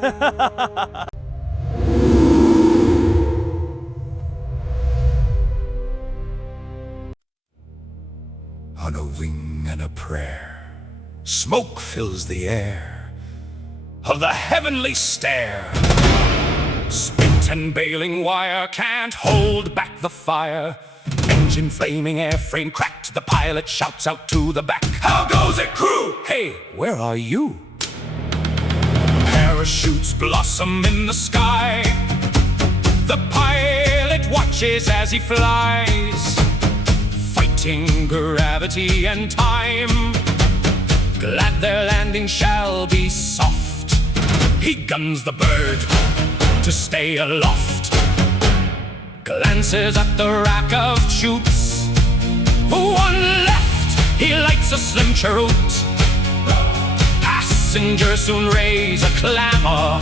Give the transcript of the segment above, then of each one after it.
On a wing and a prayer, smoke fills the air of the heavenly stair. Spit and baling wire can't hold back the fire. Engine flaming, airframe cracked. The pilot shouts out to the back, "How goes it, crew? Hey, where are you?" Parachutes blossom in the sky. The pilot watches as he flies, fighting gravity and time. Glad their landing shall be soft. He guns the bird to stay aloft. Glances at the rack of chutes. One left, he lights a slim cheroot. Passengers soon raise a clamor.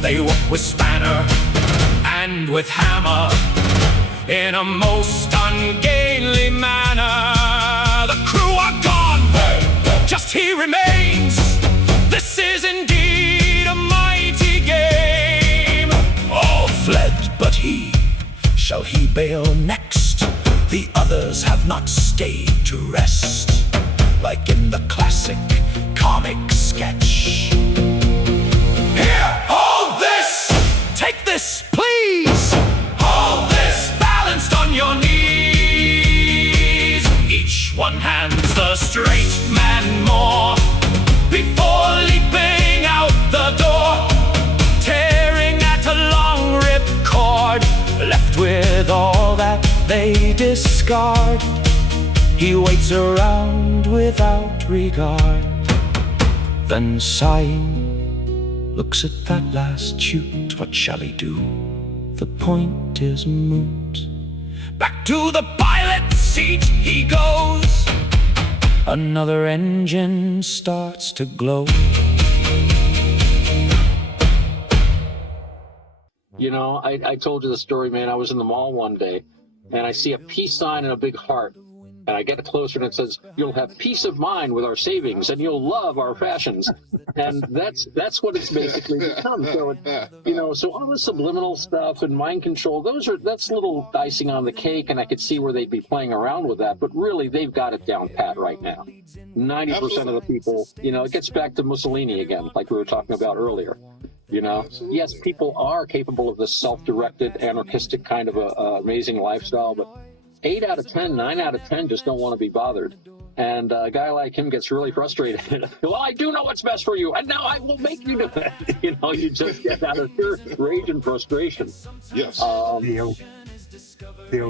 They work with spanner and with hammer in a most ungainly manner. The crew are gone, just he remains. This is indeed a mighty game. All fled but he. Shall he bail next? The others have not stayed to rest, like in the classic comic sketch. Here, hold this! Take this, please! Hold this, balanced on your knees. Each one hands the straight man more before leaping out the door, tearing at a long ripcord. Left with all that they discard, he waits around without regard. Then sighing, looks at that last chute. What shall he do? The point is moot. Back to the pilot's seat he goes. Another engine starts to glow. You know, I told you the story, man. I was in the mall one day, and I see a peace sign and a big heart. And I get closer, and it says, "You'll have peace of mind with our savings, and you'll love our fashions." And that's what it's basically become. So, so all the subliminal stuff and mind control, that's little icing on the cake, and I could see where they'd be playing around with that. But really, they've got it down pat right now. 90% of the people, it gets back to Mussolini again, like we were talking about earlier. Yes, people are capable of this self-directed, anarchistic kind of amazing lifestyle, but 8 out of 10, 9 out of 10 just don't want to be bothered. And a guy like him gets really frustrated. Well, I do know what's best for you, and now I will make you do it. You just get out of pure rage and frustration. Yes. The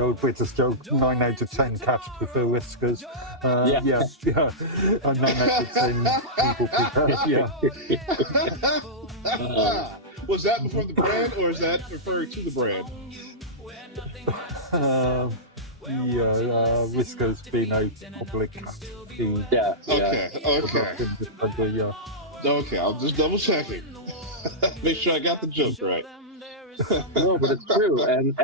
old British joke, 9 out of 10 cats prefer whiskers. Yeah. And 9 out of 10 people prefer, Was that before the brand, or is that referring to the brand? Whiskers being a public cat. Okay, I'm just double checking. Make sure I got the joke right. No, but it's true, and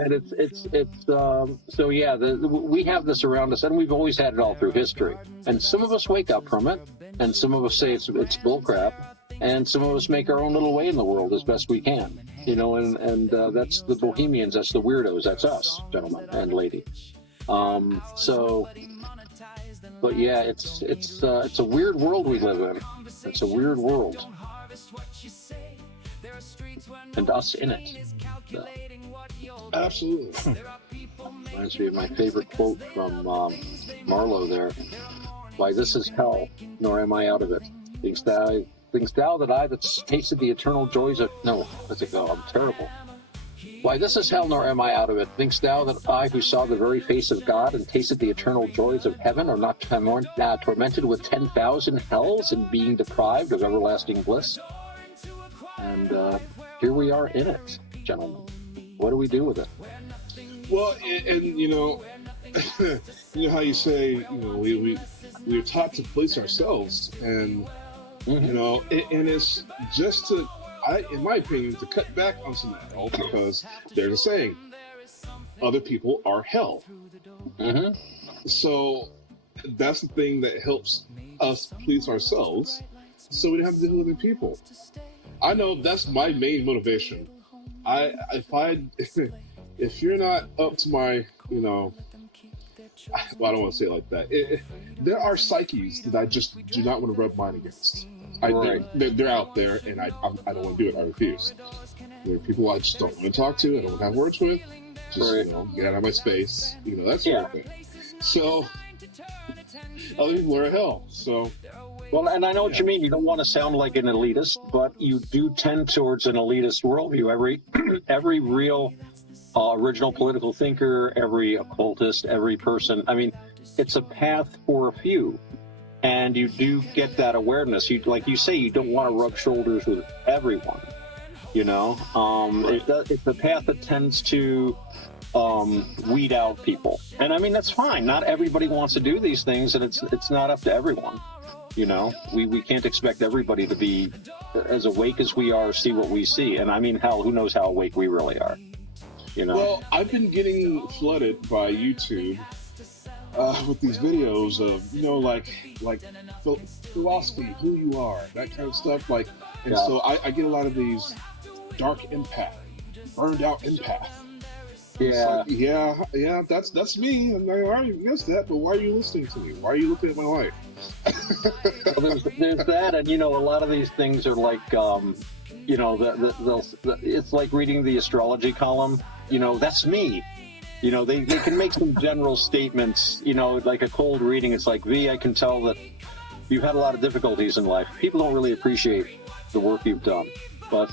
we have this around us, and we've always had it all through history. And some of us wake up from it, and some of us say it's bullcrap, and some of us make our own little way in the world as best we can. And that's the bohemians, that's the weirdos, that's us, gentlemen and lady. But yeah, it's a weird world we live in. It's a weird world, and us in it. So. Absolutely. Reminds me of my favorite quote from Marlowe there. "Why, this is hell, nor am I out of it. Thinkst thou that I that's tasted the eternal joys of..." No, let's go. I'm terrible. "Why, this is hell, nor am I out of it. Thinkst thou that I, who saw the very face of God and tasted the eternal joys of heaven, are not tormented with 10,000 hells in being deprived of everlasting bliss?" And here we are in it, gentlemen. What do we do with it? Well, and you know how you say, we're taught to police ourselves, and and it's just to, in my opinion, to cut back on some hell, because there's a saying, other people are hell. Mm-hmm. So that's the thing that helps us police ourselves, so we don't have to deal with other people. I know that's my main motivation. If you're not up to my, well, I don't want to say it like that. There are psyches that I just do not want to rub mine against. They're out there, and I don't want to do it. I refuse. There are people I just don't want to talk to. I don't want to have words with. Just get out of my space. That sort of thing. So other people are hell. So. Well, and I know what you mean. You don't want to sound like an elitist, but you do tend towards an elitist worldview. Every real original political thinker, every occultist, every person. I mean, it's a path for a few, and you do get that awareness. Like you say, you don't want to rub shoulders with everyone. It's a path that tends to weed out people, and I mean that's fine. Not everybody wants to do these things, and it's not up to everyone. We can't expect everybody to be as awake as we are, see what we see. And I mean, hell, who knows how awake we really are, Well, I've been getting flooded by YouTube with these videos of, like philosophy, who you are, that kind of stuff. So I get a lot of these dark empath, burned out empath. Yeah. That's me. And I already guessed that, but why are you listening to me? Why are you looking at my life? Well, there's that, and a lot of these things are like, it's like reading the astrology column. That's me. They can make some general statements. Like a cold reading. It's like, V, I can tell that you've had a lot of difficulties in life. People don't really appreciate the work you've done, but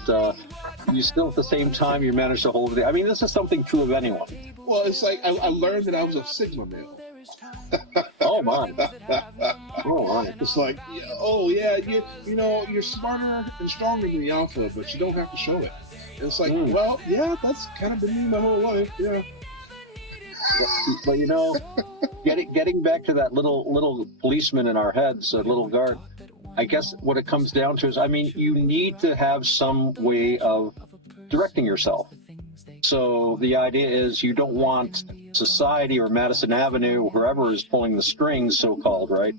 you still, at the same time, you manage to hold it. I mean, this is something true of anyone. Well, it's like I learned that I was a Sigma male. Oh my! It's like, you're smarter and stronger than the alpha, but you don't have to show it. And it's like, well, yeah, that's kind of been me my whole life, yeah. But getting back to that little policeman in our heads, a little guard. I guess what it comes down to is, I mean, you need to have some way of directing yourself. So the idea is you don't want society or Madison Avenue, or whoever is pulling the strings, so-called, right,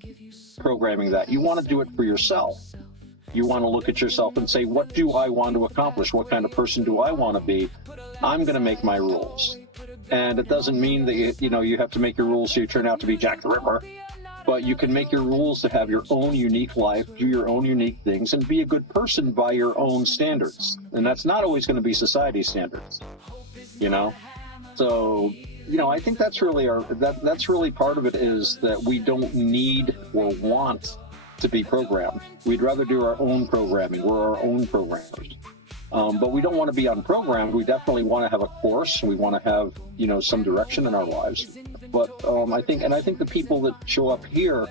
programming that. You want to do it for yourself. You want to look at yourself and say, what do I want to accomplish? What kind of person do I want to be? I'm going to make my rules. And it doesn't mean that, you have to make your rules so you turn out to be Jack the Ripper. But you can make your rules to have your own unique life, do your own unique things, and be a good person by your own standards. And that's not always going to be society's standards, So, I think that's really that's really part of it, is that we don't need or want to be programmed. We'd rather do our own programming. We're our own programmers. But we don't want to be unprogrammed. We definitely want to have a course. We want to have, some direction in our lives. But I think the people that show up here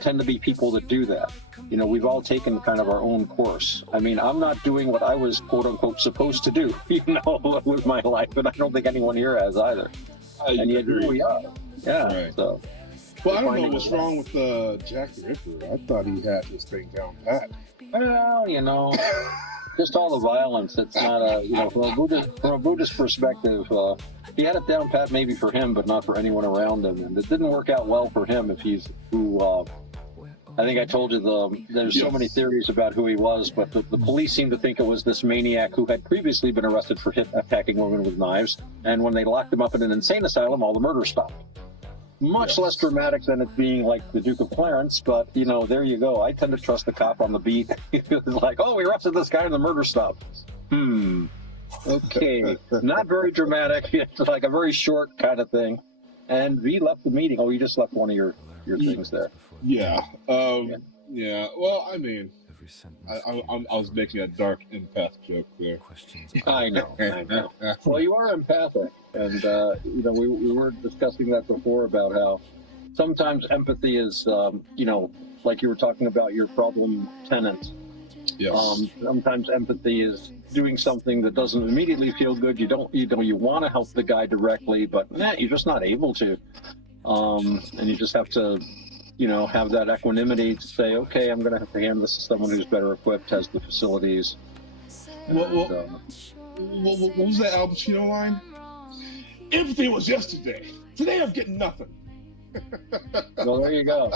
tend to be people that do that. We've all taken kind of our own course. I mean, I'm not doing what I was, quote unquote, supposed to do, with my life, and I don't think anyone here has either. And yet here we are. Yeah. Right. So. Well, I don't know what's wrong with Jack the Ripper. I thought he had this thing down pat. Well, just all the violence. It's not from a Buddhist perspective, he had it down pat maybe for him, but not for anyone around him. And it didn't work out well for him if he's who, I think I told you there's so many theories about who he was, but the police seem to think it was this maniac who had previously been arrested for attacking women with knives. And when they locked him up in an insane asylum, all the murder stopped. Much less dramatic than it being like the Duke of Clarence, but, there you go. I tend to trust the cop on the beat. It's like, we arrested this guy and the murder stopped. Okay. Not very dramatic. It's like a very short kind of thing. And V left the meeting. Oh, you just left one of your things there. Yeah. Well, I mean, I was making a dark empath joke there. I know. Well, you are empathic. And, we were discussing that before about how sometimes empathy is, like you were talking about your problem tenant. Yes. Sometimes empathy is doing something that doesn't immediately feel good. You want to help the guy directly, but you're just not able to. And you just have to, have that equanimity to say, okay, I'm going to have to hand this to someone who's better equipped, has the facilities. What was that Al Pacino line? Empathy was yesterday. Today I'm getting nothing. Well, there you go.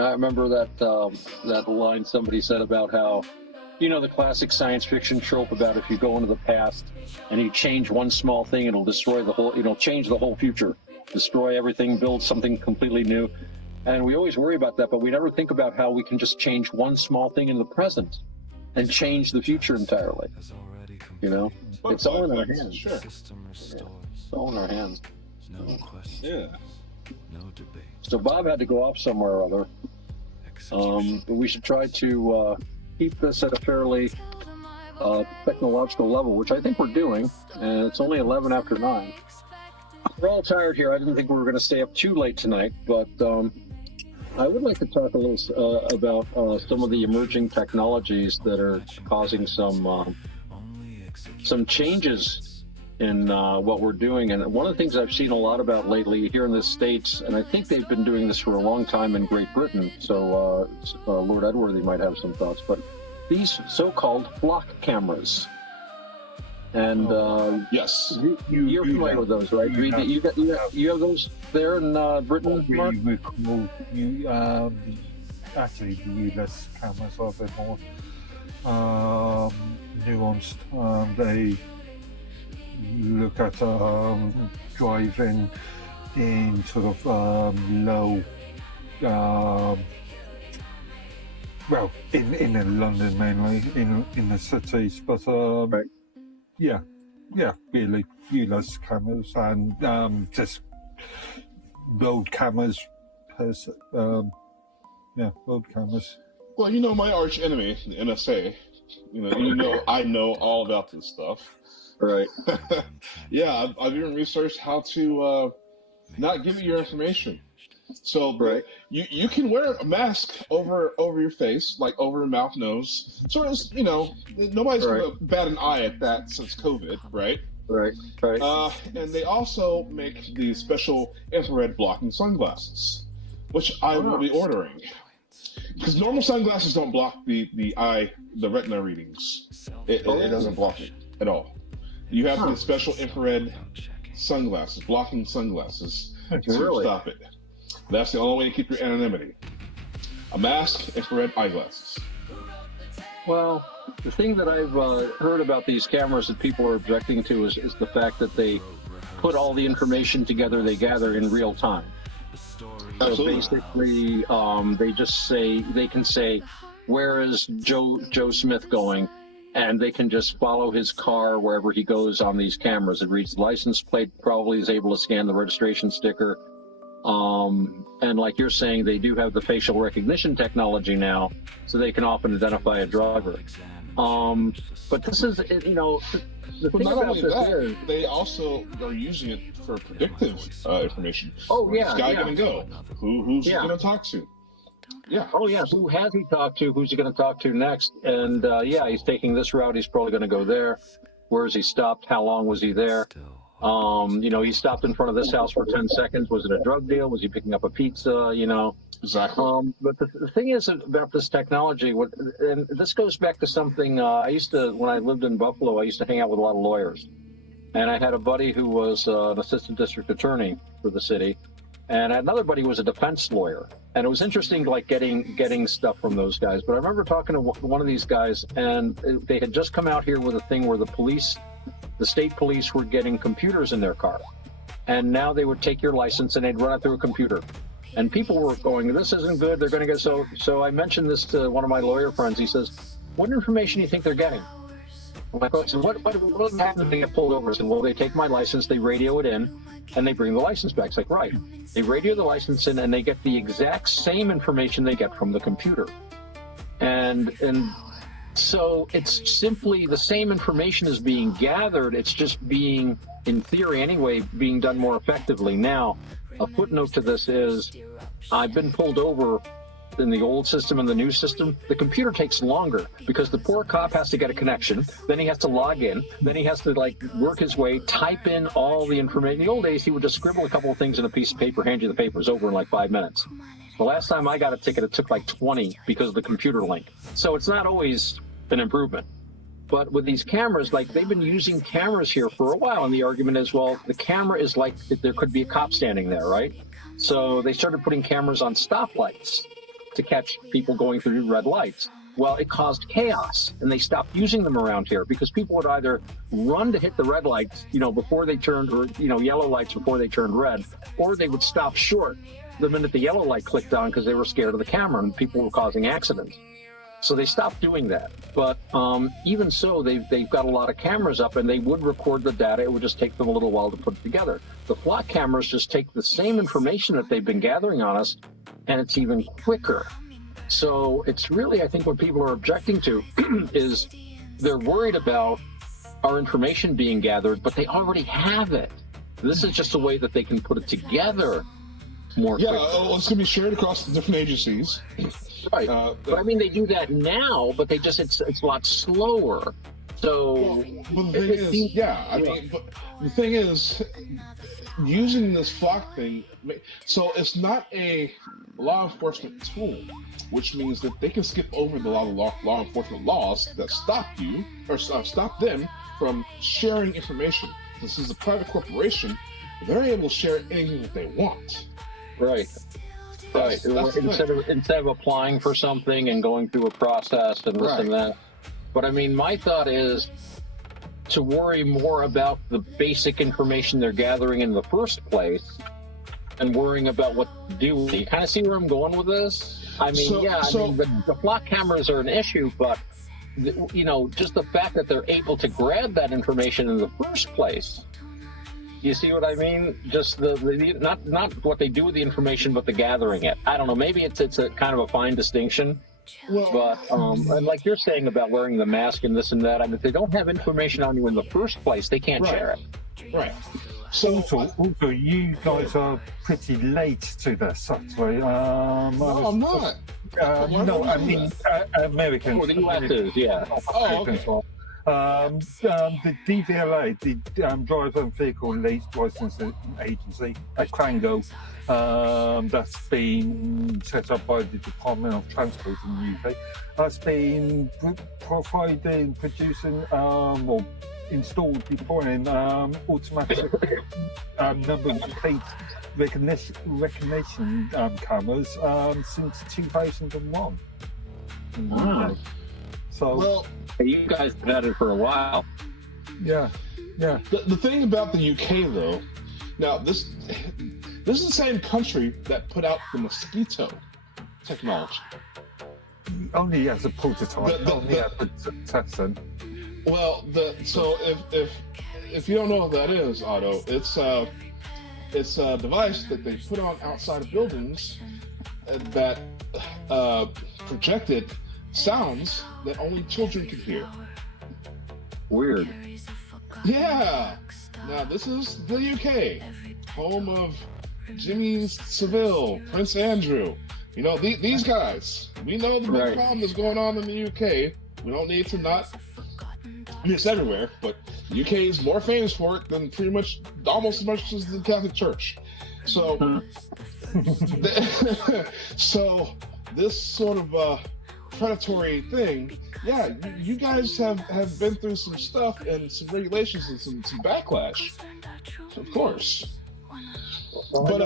I remember that line somebody said about how, the classic science fiction trope about if you go into the past and you change one small thing, it'll destroy the whole, change the whole future, destroy everything, build something completely new. And we always worry about that, but we never think about how we can just change one small thing in the present and change the future entirely. It's all in our hands. Sure. It's all in our hands. Yeah. So Bob had to go off somewhere or other. But we should try to keep this at a fairly technological level, which I think we're doing. And it's only 11 after 9. We're all tired here. I didn't think we were going to stay up too late tonight, but I would like to talk a little about some of the emerging technologies that are causing some changes in what we're doing. And one of the things I've seen a lot about lately here in the States, and I think they've been doing this for a long time in Great Britain, so Lord Edworthy might have some thoughts, but these so-called flock cameras. And yes, you're familiar with those, right? You have those there in Britain, Mark? Actually, the US cameras are a bit more nuanced. They look at driving in sort of low, well, in London mainly, in the cities, but right. Yeah, really, US cameras and just road cameras, road cameras. Well, my arch enemy, the NSA. I know all about this stuff. Right. Yeah, I've even researched how to not give you your information. So right. you can wear a mask over your face, like over your mouth, nose. So it's, nobody's right. gonna bat an eye at that since COVID, right? Right. And they also make these special infrared blocking sunglasses, which I will be ordering. Because normal sunglasses don't block the retina readings. It doesn't block it at all. You have to get special infrared sunglasses, blocking sunglasses, to stop it. That's the only way to keep your anonymity. A mask, infrared eyeglasses. Well, the thing that I've heard about these cameras that people are objecting to is the fact that they put all the information together they gather in real time. Absolutely. So basically, they can say, where is Joe Smith going? And they can just follow his car wherever he goes on these cameras. It reads the license plate, probably is able to scan the registration sticker. And like you're saying, they do have the facial recognition technology now, so they can often identify a driver. But this is, the thing not about only this that, is, they also are using it for predictive information. Oh, Where's yeah, this guy yeah. going to go? Who's he Yeah. going to talk to? Yeah. Oh, yeah. Who has he talked to? Who's he going to talk to next? And he's taking this route. He's probably going to go there. Where has he stopped? How long was he there? He stopped in front of this house for 10 seconds. Was it a drug deal? Was he picking up a pizza? Exactly. But the thing is about this technology, and this goes back to something when I lived in Buffalo, I used to hang out with a lot of lawyers. And I had a buddy who was an assistant district attorney for the city. And another buddy was a defense lawyer. And it was interesting, like getting stuff from those guys. But I remember talking to one of these guys, and they had just come out here with a thing where the state police were getting computers in their car. And now they would take your license and they'd run it through a computer. And people were going, this isn't good. They're going to get so I mentioned this to one of my lawyer friends. He says, what information do you think they're getting? I'm like, so what happens if they get pulled over? I said, well, they take my license, they radio it in, and they bring the license back. It's like, right. They radio the license in, and they get the exact same information they get from the computer. And so it's simply the same information is being gathered. It's just being, in theory anyway, being done more effectively. Now, a footnote to this is I've been pulled over in the old system and the new system. The computer takes longer because the poor cop has to get a connection. Then he has to log in. Then he has to work his way, type in all the information. In the old days, he would just scribble a couple of things in a piece of paper, hand you the papers over in 5 minutes. The last time I got a ticket, it took 20 because of the computer link. So it's not always an improvement. But with these cameras, they've been using cameras here for a while, and the argument is, well, the camera is there could be a cop standing there, right? So they started putting cameras on stoplights to catch people going through red lights. Well, it caused chaos, and they stopped using them around here because people would either run to hit the red lights, before they turned, or, yellow lights before they turned red, or they would stop short the minute the yellow light clicked on because they were scared of the camera and people were causing accidents. So they stopped doing that. But even so, they've got a lot of cameras up, and they would record the data. It would just take them a little while to put it together. The flock cameras just take the same information that they've been gathering on us, and it's even quicker. So it's really, I think, what people are objecting to is they're worried about our information being gathered, but they already have it. This is just a way that they can put it together more quickly. Yeah, it's going to be shared across the different agencies. Right. But I mean, they do that now, but it's a lot slower. So, but the thing is, using this flock thing, so it's not a law enforcement tool, which means that they can skip over the law enforcement laws that stop you or stop them from sharing information. This is a private corporation; they're able to share anything that they want. Right. Right. Instead of applying for something and going through a process and this and that. But I mean, my thought is to worry more about the basic information they're gathering in the first place and worrying about what to do. You kind of see where I'm going with this? I mean, the flock cameras are an issue, but just the fact that they're able to grab that information in the first place. You see what I mean? Just not what they do with the information, but the gathering it. I don't know. Maybe it's a kind of a fine distinction. Well, but and like you're saying about wearing the mask and this and that, I mean, if they don't have information on you in the first place, they can't share it. Right. So also, you guys are pretty late to this, actually. No, I'm not. No, I mean Americans. Oh, the US is, yeah. Oh, okay. The DVLA, the Driver and Vehicle Licensing Agency at Crango, that's been set up by the Department of Transport in the UK, has been producing or installed, deploying automatic number plate recognition cameras since 2001. Wow. Well, you guys have had it for a while. Yeah. The thing about the UK, though, now this is the same country that put out the mosquito technology. Only as a prototype, only as a testing. Well, so if you don't know what that is, Otto, it's a device that they put on outside of buildings that projected sounds that only children could hear. Weird. Yeah. Now this is the UK, home of Jimmy Savile, Prince Andrew. These guys. We know the big problem that's going on in the UK. We don't need to not. I mean, it's everywhere, but the UK is more famous for it than pretty much almost as much as the Catholic Church. So, so this sort of predatory thing, yeah, you guys have been through some stuff and some regulations and some backlash, of course. But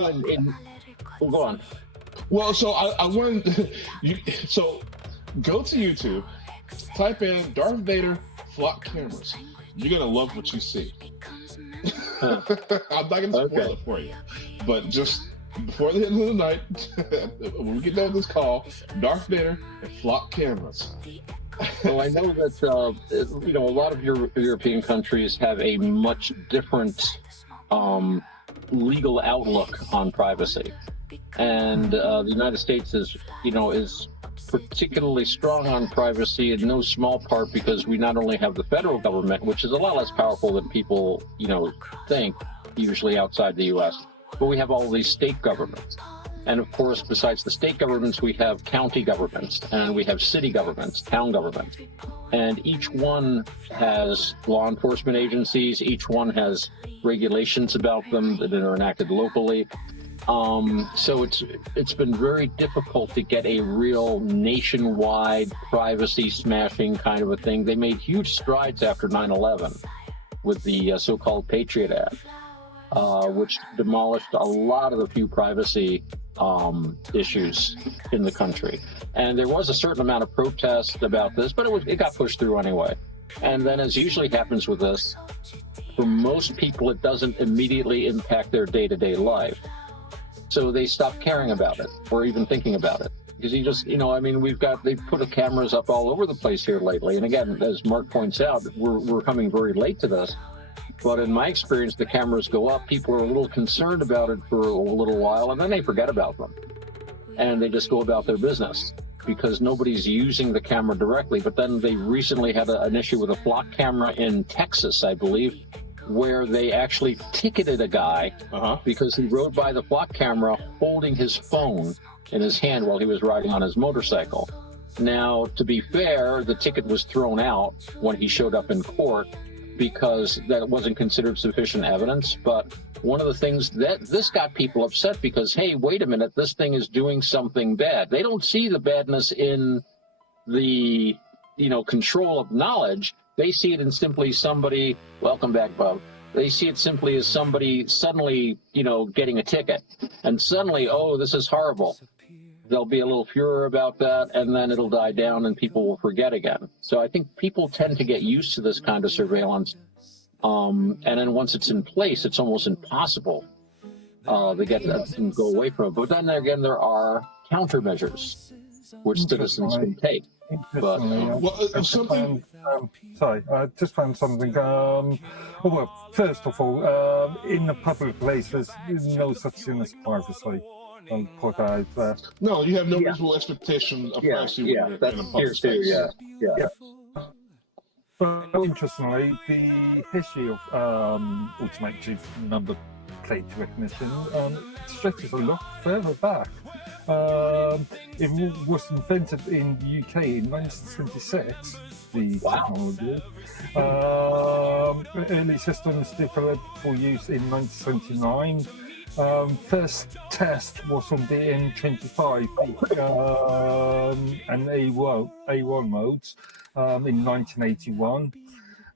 go on. Well, so I wanted so go to YouTube, type in Darth Vader flock cameras. You're gonna love what you see. I'm not gonna spoil it for you, but just before the end of the night, when we get done with this call, Darth Vader and flock cameras. Well, I know that a lot of European countries have a much different legal outlook on privacy, and the United States is particularly strong on privacy in no small part because we not only have the federal government, which is a lot less powerful than people think, usually outside the U.S., but we have all these state governments. And of course, besides the state governments, we have county governments, and we have city governments, town governments. And each one has law enforcement agencies, each one has regulations about them that are enacted locally. So it's been very difficult to get a real nationwide privacy smashing kind of a thing. They made huge strides after 9/11 with the so-called Patriot Act, which demolished a lot of the few privacy issues in the country. And there was a certain amount of protest about this, but it got pushed through anyway. And then, as usually happens with this, for most people, it doesn't immediately impact their day-to-day life. So they stop caring about it or even thinking about it. Because you just, I mean, they've put the cameras up all over the place here lately. And again, as Mark points out, we're coming very late to this. But in my experience, the cameras go up, people are a little concerned about it for a little while, and then they forget about them. And they just go about their business because nobody's using the camera directly. But then they recently had an issue with a flock camera in Texas, I believe, where they actually ticketed a guy because he rode by the flock camera holding his phone in his hand while he was riding on his motorcycle. Now, to be fair, the ticket was thrown out when he showed up in court because that wasn't considered sufficient evidence. But one of the things that this got people upset because, hey, wait a minute, this thing is doing something bad. They don't see the badness in the, control of knowledge. They see it in simply somebody, welcome back, Bob. They see it simply as somebody suddenly, getting a ticket. And suddenly, oh, this is horrible. There'll be a little furor about that, and then it'll die down and people will forget again. So I think people tend to get used to this kind of surveillance. And then once it's in place, it's almost impossible to get that and go away from it. But then again, there are countermeasures which citizens can take. But, sorry, I just found something. Well, first of all, in the public place, there's no such thing as privacy. I'll put out there. No, you have no reasonable expectation of privacy when you're in a public space. Yeah. But interestingly, the history of automated number plate recognition stretches a lot further back. It was invented in the UK in 1976, the technology. Early systems developed for use in 1979. First test was on the N25 and A1 modes in 1981.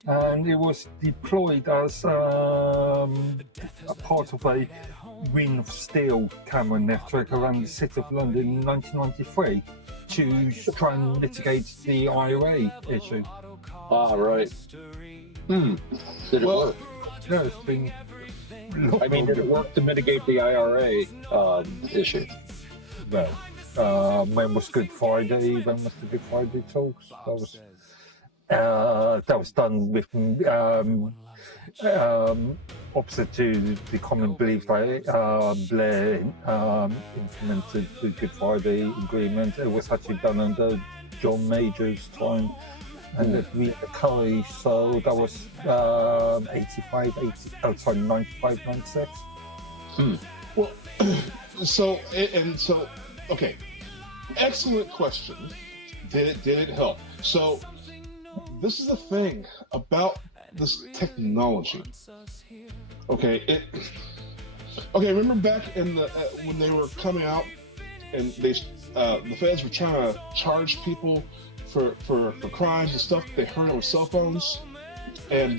And it was deployed as a part of a Ring of Steel camera network around the City of London in 1993 to try and mitigate the IRA issue. Right. Did it work? No, it's been... did it work to mitigate the IRA issue? No. When was Good Friday? When was the Good Friday talks? That was done with opposite to the common belief that Blair implemented the Good Friday Agreement. It was actually done under John Major's time and Rita Curry, so that was 95, 96. Well, okay. Excellent question. Did it help? So, this is the thing about this technology. Okay, remember back in the when they were coming out and the feds were trying to charge people for crimes and stuff they heard over cell phones, and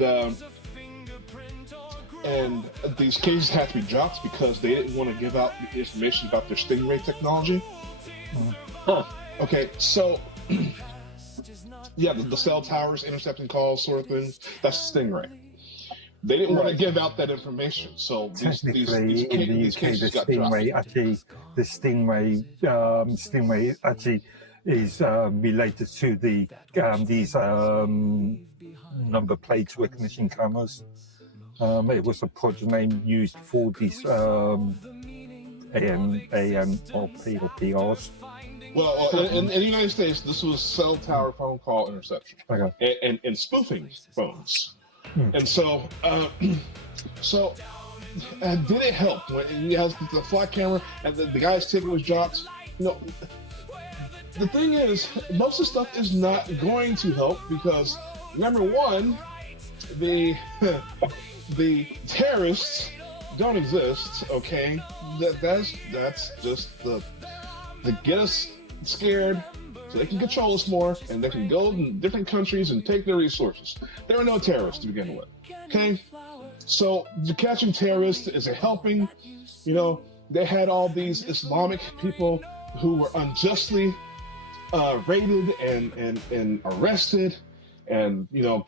these cases had to be dropped because they didn't want to give out the information about their Stingray technology. Okay, so the cell towers intercepting calls, sort of thing. That's Stingray. They didn't want to give out that information, so these cases got dropped. The Stingray actually is related to these number plate recognition cameras. It was a project name used for these AMRP or PRs. Well, in the United States, this was cell tower phone call interception and spoofing phones. And so, did it help when you have the flat camera and the guy's ticket was dropped? The thing is, most of the stuff is not going to help because number one, the terrorists don't exist. Okay, that's just the get us scared so they can control us more and they can go in different countries and take their resources. There are no terrorists to begin with. Okay, so catching terrorists, is it helping? they had all these Islamic people who were unjustly raided and arrested and, you know,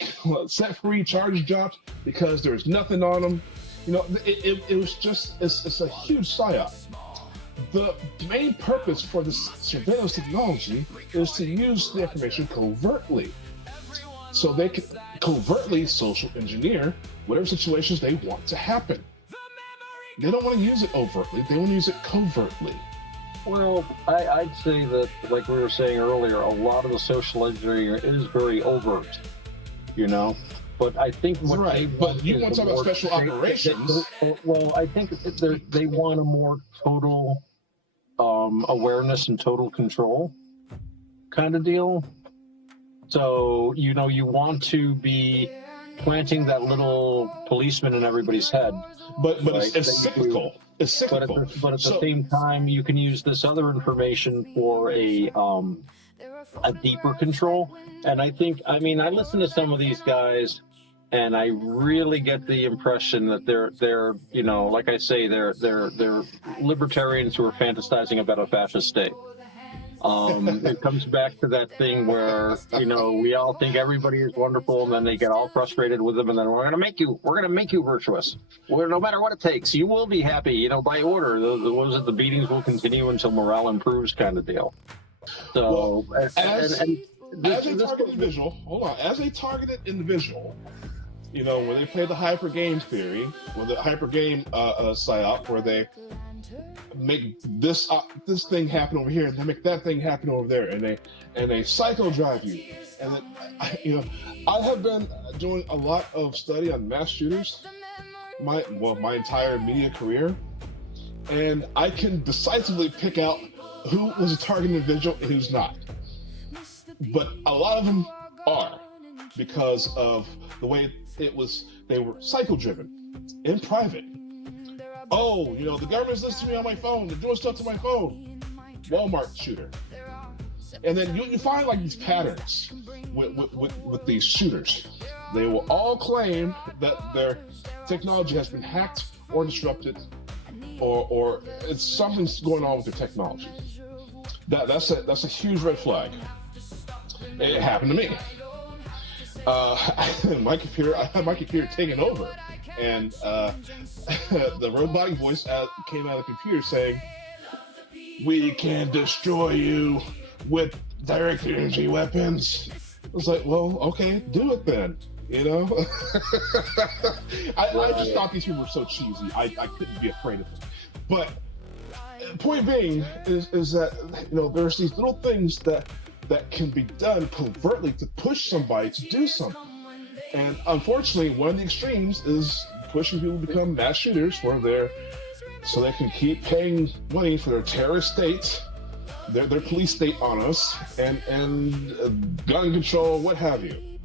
set free, charges dropped because there was nothing on them. You know, it was just, it's a huge psyop. The main purpose for this surveillance technology is to use the information covertly. So they can covertly social engineer whatever situations they want to happen. They don't want to use it overtly, they want to use it covertly. Well, I'd say that, like we were saying earlier, a lot of the social engineering is very overt, you know? But I think what right, but you want to talk about special operations. Well, I think they want a more total awareness and total control kind of deal. So, you know, you want to be planting that little policeman in everybody's head. But it's cyclical. It's cyclical. But at the same time, you can use this other information for a deeper control. And I think, I mean, I listen to some of these guys, and I really get the impression that they're you know, like I say, they're libertarians who are fantasizing about a fascist state. It comes back to that thing where, you know, we all think everybody is wonderful, and then they get all frustrated with them, and then we're gonna make you virtuous. Well, no matter what it takes, you will be happy, you know, by order. The beatings will continue until morale improves, kind of deal. So, well, as a targeted individual, you know, when they play the hyper game theory, or the hyper game psyop, where they make this thing happen over here, and they make that thing happen over there, and they psycho drive you. And then, you know, I have been doing a lot of study on mass shooters my entire media career, and I can decisively pick out who was a target individual and who's not. But a lot of them are, because of the way they were psycho driven in private. Oh, you know, the government's listening to me on my phone. They're doing stuff to my phone. Walmart shooter. And then you find like these patterns with these shooters. They will all claim that their technology has been hacked or disrupted, or it's something's going on with their technology. That's a huge red flag. It happened to me. I had my computer taken over, and the robotic voice came out of the computer saying, "We can destroy you with direct energy weapons." I was like, well, okay, do it then, you know? I just thought these people were so cheesy. I couldn't be afraid of them. But point being is that, you know, there's these little things that can be done covertly to push somebody to do something. And unfortunately, one of the extremes is pushing people to become mass shooters so they can keep paying money for their terrorist state, their police state on us, and gun control, what have you.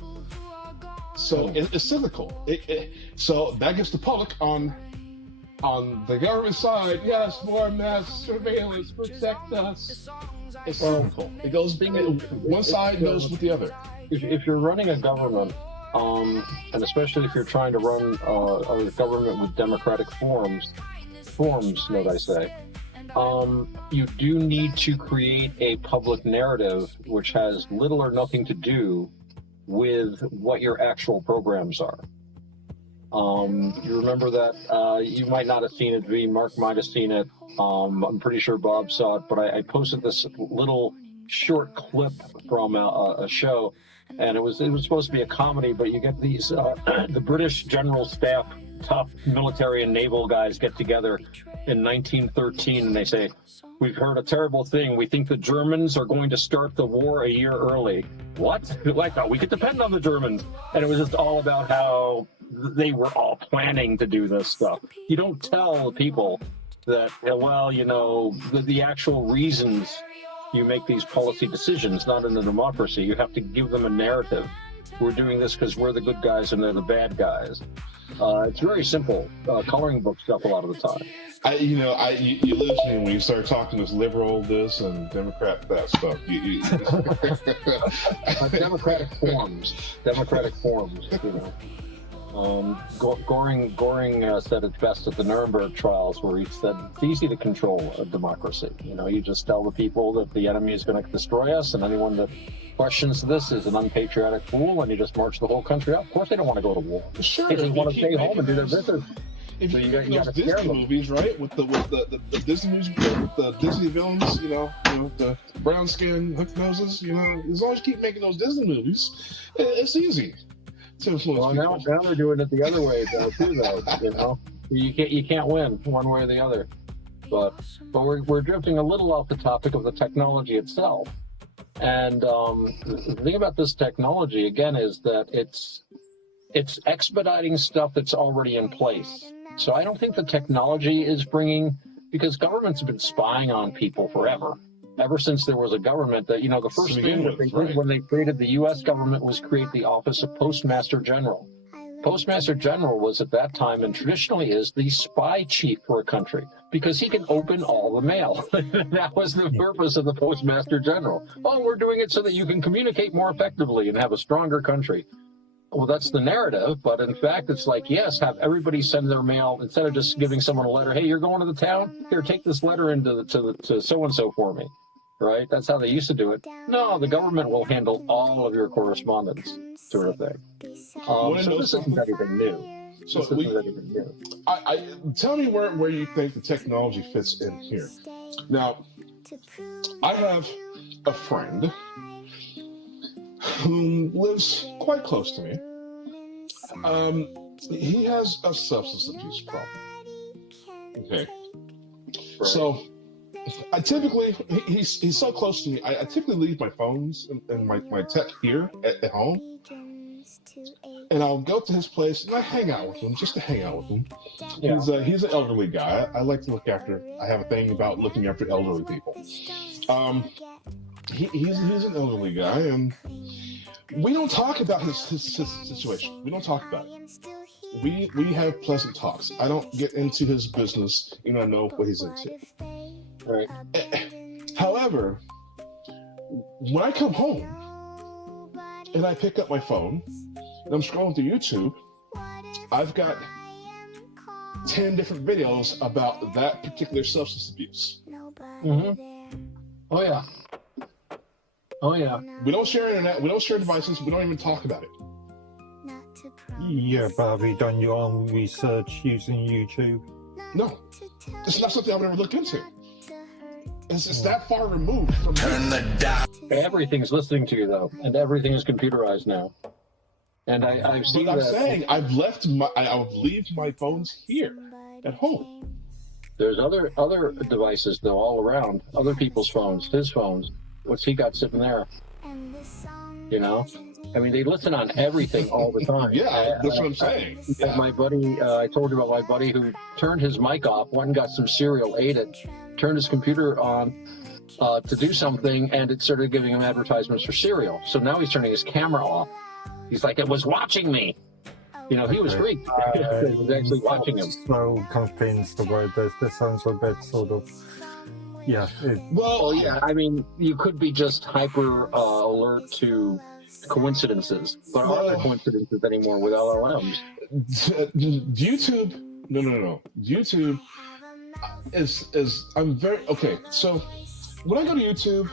So it's cyclical. So that gets the public on the government side. Yes, more mass surveillance, protect us. It's cyclical. It goes one side goes with the other. If you're running a government, and especially if you're trying to run a government with democratic forms, note I say, you do need to create a public narrative which has little or nothing to do with what your actual programs are. You remember that? You might not have seen it, V. Mark might have seen it. I'm pretty sure Bob saw it, but I posted this little short clip from a show, and it was supposed to be a comedy, but you get these the British General Staff top military and naval guys get together in 1913, and they say, "We've heard a terrible thing. We think the Germans are going to start the war a year early." What? Like, we could depend on the Germans. And it was just all about how they were all planning to do this stuff. You don't tell people that, well, you know, the actual reasons you make these policy decisions, not in a democracy. You have to give them a narrative. We're doing this because we're the good guys and they're the bad guys. It's very simple, coloring book stuff a lot of the time. You lose me when you start talking this liberal this and Democrat that stuff. Democratic forms, you know. Goring said it best at the Nuremberg trials, where he said it's easy to control a democracy. You know, you just tell the people that the enemy is going to destroy us, and anyone that questions this is an unpatriotic fool, and you just march the whole country out. Of course, they don't want to go to war. Sure, They just want to stay home and do their business. If So you you make those Disney movies, right, with the Disney movies, with the Disney villains, you know, the brown skin, hook noses, you know, as long as you keep making those Disney movies, it's easy to influence Well, now they're doing it the other way though, too, though. You know, you can't win one way or the other. But we're drifting a little off the topic of the technology itself. And the thing about this technology again is that it's expediting stuff that's already in place. So I don't think the technology is bringing, because governments have been spying on people forever. Ever since there was a government, that, you know, the first thing that they did when they created the U.S. government was create the office of Postmaster General. Postmaster General was at that time, and traditionally is, the spy chief for a country, because he can open all the mail. That was the purpose of the Postmaster General. Oh, we're doing it so that you can communicate more effectively and have a stronger country. Well, that's the narrative, but in fact, it's like, yes, have everybody send their mail, instead of just giving someone a letter, hey, you're going to the town? Here, take this letter into to so-and-so for me, right? That's how they used to do it. No, the government will handle all of your correspondence, sort of thing. So this isn't anything new. Tell me where you think the technology fits in here. Now, I have a friend who lives quite close to me. He has a substance abuse problem. Okay. Right. So I typically, he's so close to me, I typically leave my phones and my tech here at home. And I'll go to his place and I hang out with him, just to hang out with him. Yeah. He's an elderly guy. I like to look after, I have a thing about looking after elderly people. He's an elderly guy, and we don't talk about his situation. We don't talk about it. We have pleasant talks. I don't get into his business, and I know what he's into. Right. However, when I come home and I pick up my phone and I'm scrolling through YouTube, I've got 10 different videos about that particular substance abuse. Mm-hmm. Oh yeah. Oh yeah. We don't share internet. We don't share devices. We don't even talk about it. Yeah, but have you done your own research using YouTube? No, it's not something I would ever look into. It's that far removed from Turn the dial. Everything's listening to you though, and everything is computerized now. And I've seen But I'm that. saying I would leave my phones here at home. There's other devices though all around, other people's phones, his phones. What's he got sitting there? You know, I mean, they listen on everything all the time. Yeah, that's what I'm saying. My buddy, I told you about my buddy who turned his mic off, went and got some cereal, ate it, turned his computer on to do something, and it started giving him advertisements for cereal. So now he's turning his camera off. He's like, it was watching me. You know, he was freaked. It was actually watching him. So convinced about this. This sounds a bit sort of, yeah. Well, yeah, I mean, you could be just hyper alert to coincidences, but are there coincidences anymore with LLMs? YouTube, no. YouTube is I'm very okay. So when I go to YouTube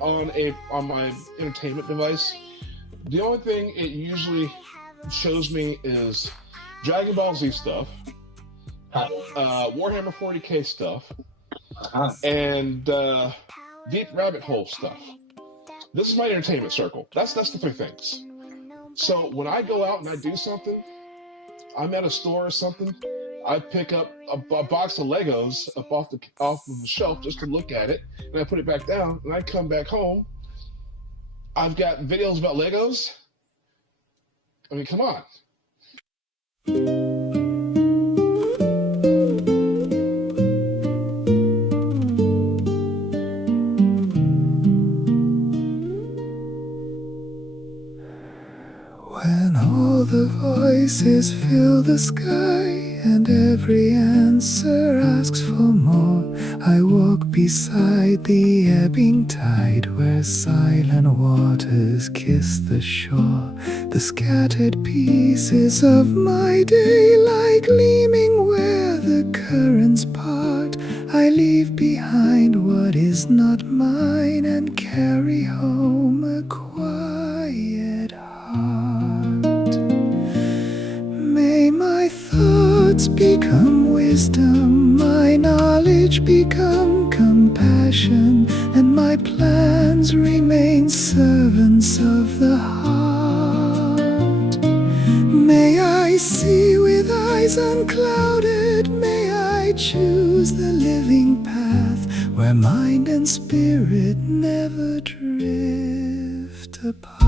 on my entertainment device, the only thing it usually shows me is Dragon Ball Z stuff, Warhammer 40K stuff, and Deep Rabbit Hole stuff. This is my entertainment circle. That's the three things. So when I go out and I do something, I'm at a store or something, I pick up a box of Legos up off of the shelf just to look at it, and I put it back down, and I come back home. I've got videos about Legos. I mean, come on. When all the voices fill the sky and and every answer asks for more. I walk beside the ebbing tide, where silent waters kiss the shore. The scattered pieces of my day lie gleaming where the currents part. I leave behind what is not mine and carry home a quiet heart. May my thoughts become wisdom, my knowledge become compassion, and my plans remain servants of the heart. May I see with eyes unclouded, may I choose the living path, where mind and spirit never drift apart.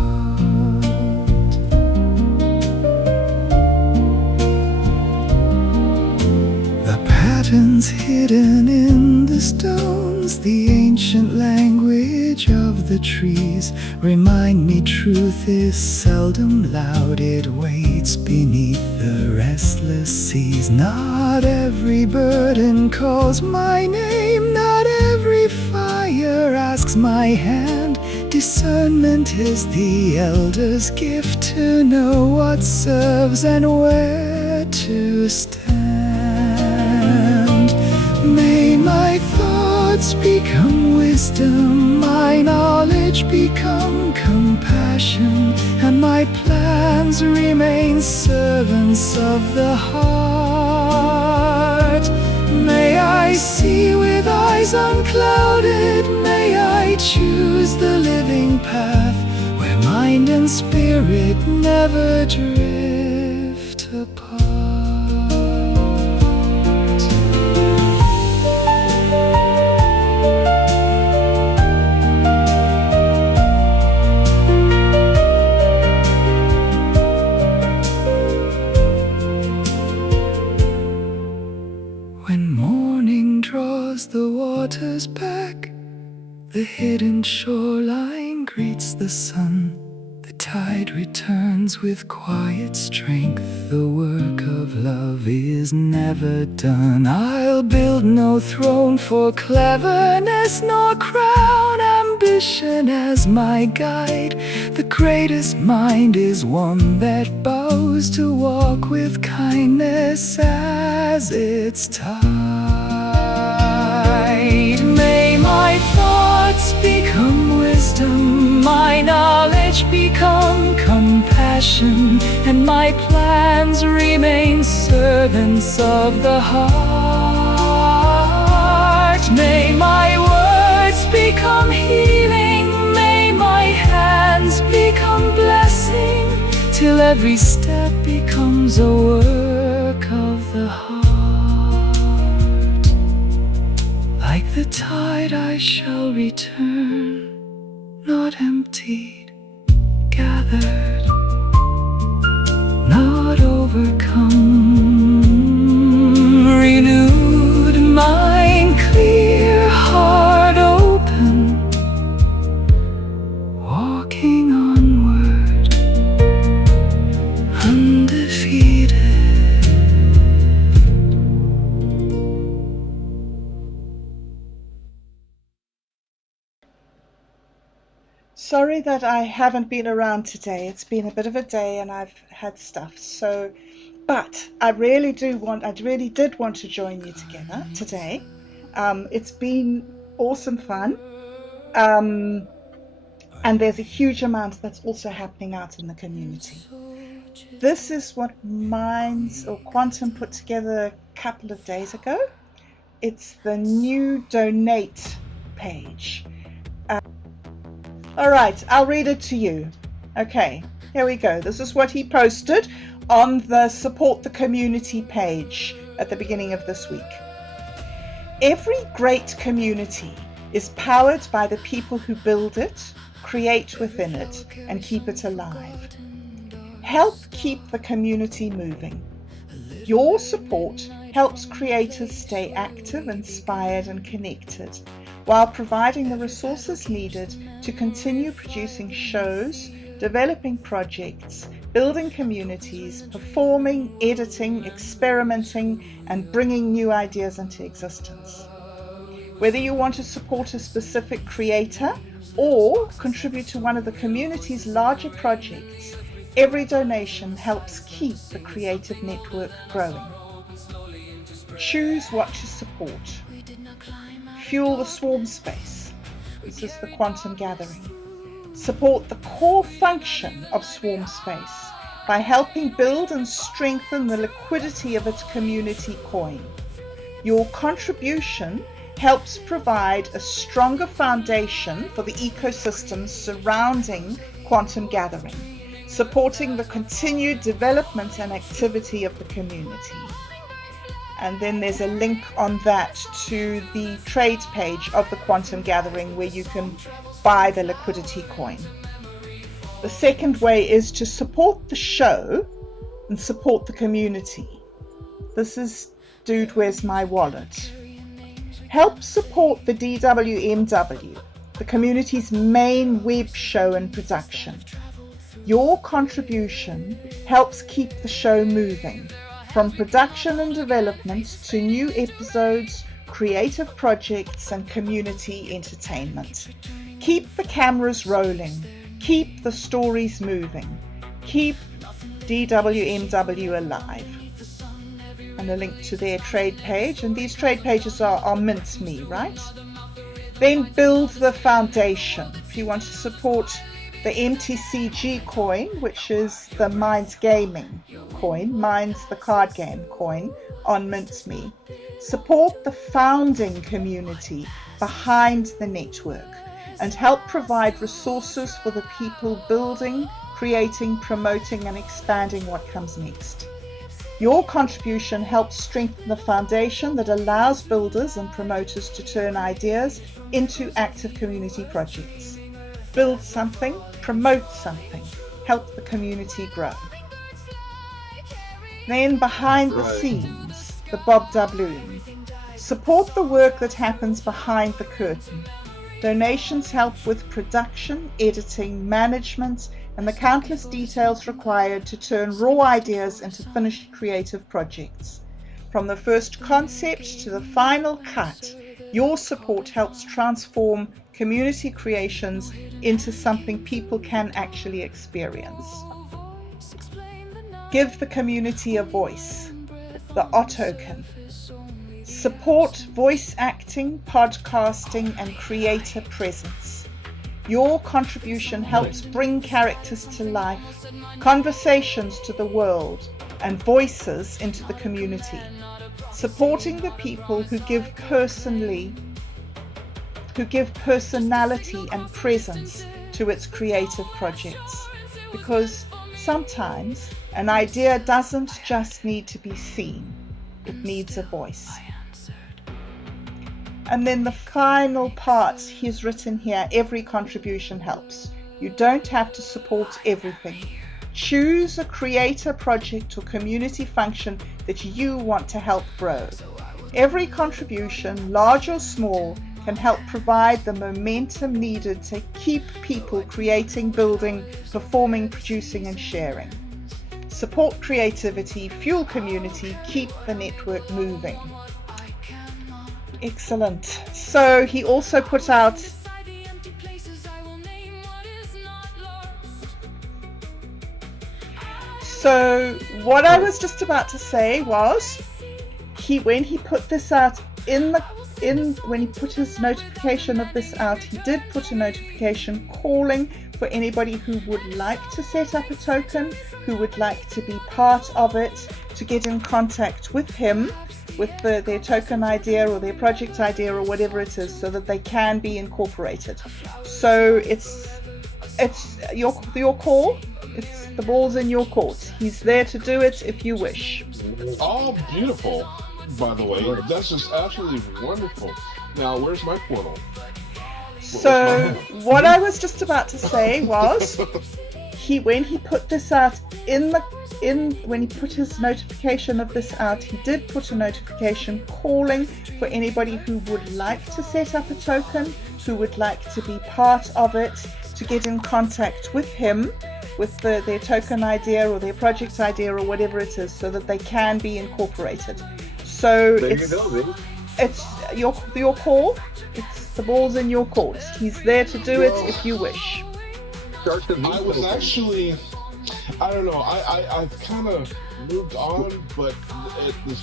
Patterns hidden in the stones, the ancient language of the trees, remind me truth is seldom loud, it waits beneath the restless seas. Not every burden calls my name, not every fire asks my hand. Discernment is the elder's gift, to know what serves and where to stand. May my thoughts become wisdom, my knowledge become compassion, and my plans remain servants of the heart. May I see with eyes unclouded, may I choose the living path, where mind and spirit never drift apart. The waters back, the hidden shoreline greets the sun. The tide returns with quiet strength, the work of love is never done. I'll build no throne for cleverness, nor crown ambition as my guide. The greatest mind is one that bows to walk with kindness as its tide. May my thoughts become wisdom, my knowledge become compassion, and my plans remain servants of the heart. May my words become healing, may my hands become blessing, till every step becomes a work of the heart. Like the tide I shall return, not emptied, gathered, not overcome. Renewed mind clear, heart open, walking onward, undefeated. Sorry that I haven't been around today. It's been a bit of a day and I've had stuff. But I really did want to join you together today. It's been awesome fun. And there's a huge amount that's also happening out in the community. This is what Minds or Quantum put together a couple of days ago. It's the new donate page. All right, I'll read it to you. Okay, here we go. This is what he posted on the Support the Community page at the beginning of this week. Every great community is powered by the people who build it, create within it, and keep it alive. Help keep the community moving. Your support helps creators stay active, inspired, and connected, while providing the resources needed to continue producing shows, developing projects, building communities, performing, editing, experimenting, and bringing new ideas into existence. Whether you want to support a specific creator or contribute to one of the community's larger projects, every donation helps keep the creative network growing. Choose what to support. Fuel the swarm space. This is the quantum gathering. Support the core function of Swarm Space by helping build and strengthen the liquidity of its community coin. Your contribution helps provide a stronger foundation for the ecosystems surrounding quantum gathering, supporting the continued development and activity of the community. And then there's a link on that to the trade page of the quantum gathering where you can buy the liquidity coin. The second way is to support the show and support the community. This is Dude, Where's My Wallet? Help support the DWMW, the community's main web show and production. Your contribution helps keep the show moving, from production and development to new episodes, creative projects, and community entertainment. Keep the cameras rolling, keep the stories moving, keep DWMW alive. And a link to their trade page, and these trade pages are MintMe, right? Then build the foundation. If you want to support the MTCG coin, which is the Minds Gaming coin, Minds the card game coin on MintMe. Support the founding community behind the network and help provide resources for the people building, creating, promoting, and expanding what comes next. Your contribution helps strengthen the foundation that allows builders and promoters to turn ideas into active community projects. Build something, promote something, help the community grow. Then behind the scenes, the bobdub. Support the work that happens behind the curtain. Donations help with production, editing, management, and the countless details required to turn raw ideas into finished creative projects. From the first concept to the final cut, your support helps transform community creations into something people can actually experience. Give the community a voice, the O-token. Support voice acting, podcasting, and creator presence. Your contribution helps bring characters to life, conversations to the world, and voices into the community, supporting the people who give personality and presence to its creative projects. Because sometimes an idea doesn't just need to be seen, it needs a voice. And then the final part he's written here, every contribution helps. You don't have to support everything. Choose a creator project or community function that you want to help grow. Every contribution, large or small, can help provide the momentum needed to keep people creating, building, performing, producing, and sharing. Support creativity, fuel community, keep the network moving. Excellent. So he also put out So what I was just about to say was when he put this out when he put his notification of this out, he did put a notification calling for anybody who would like to set up a token, who would like to be part of it, to get in contact with him, with their token idea or their project idea or whatever it is, so that they can be incorporated. So it's your call. It's the ball's in your court. He's there to do it if you wish. Oh, beautiful. By the way, that's just absolutely wonderful. Now, where's my portal? So what I was just about to say was, when he put this out when he put his notification of this out, he did put a notification calling for anybody who would like to set up a token, who would like to be part of it, to get in contact with him, with their token idea or their project idea or whatever it is, so that they can be incorporated. So There you go, baby. it's your call. It's the ball's in your court. He's there to do it if you wish. I was actually, I don't know, I've kind of moved on, but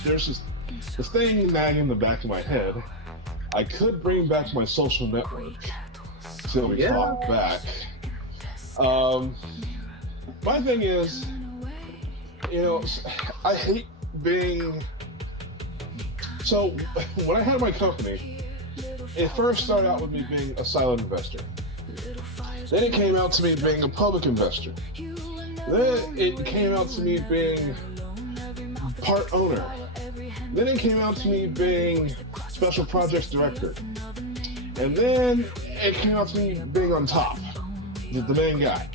there's this thing nagging in the back of my head. I could bring back my social network till we talk back. My thing is, I hate being. So when I had my company, it first started out with me being a silent investor. Then it came out to me being a public investor. Then it came out to me being part owner. Then it came out to me being special projects director. And then it came out to me being on top, the main guy.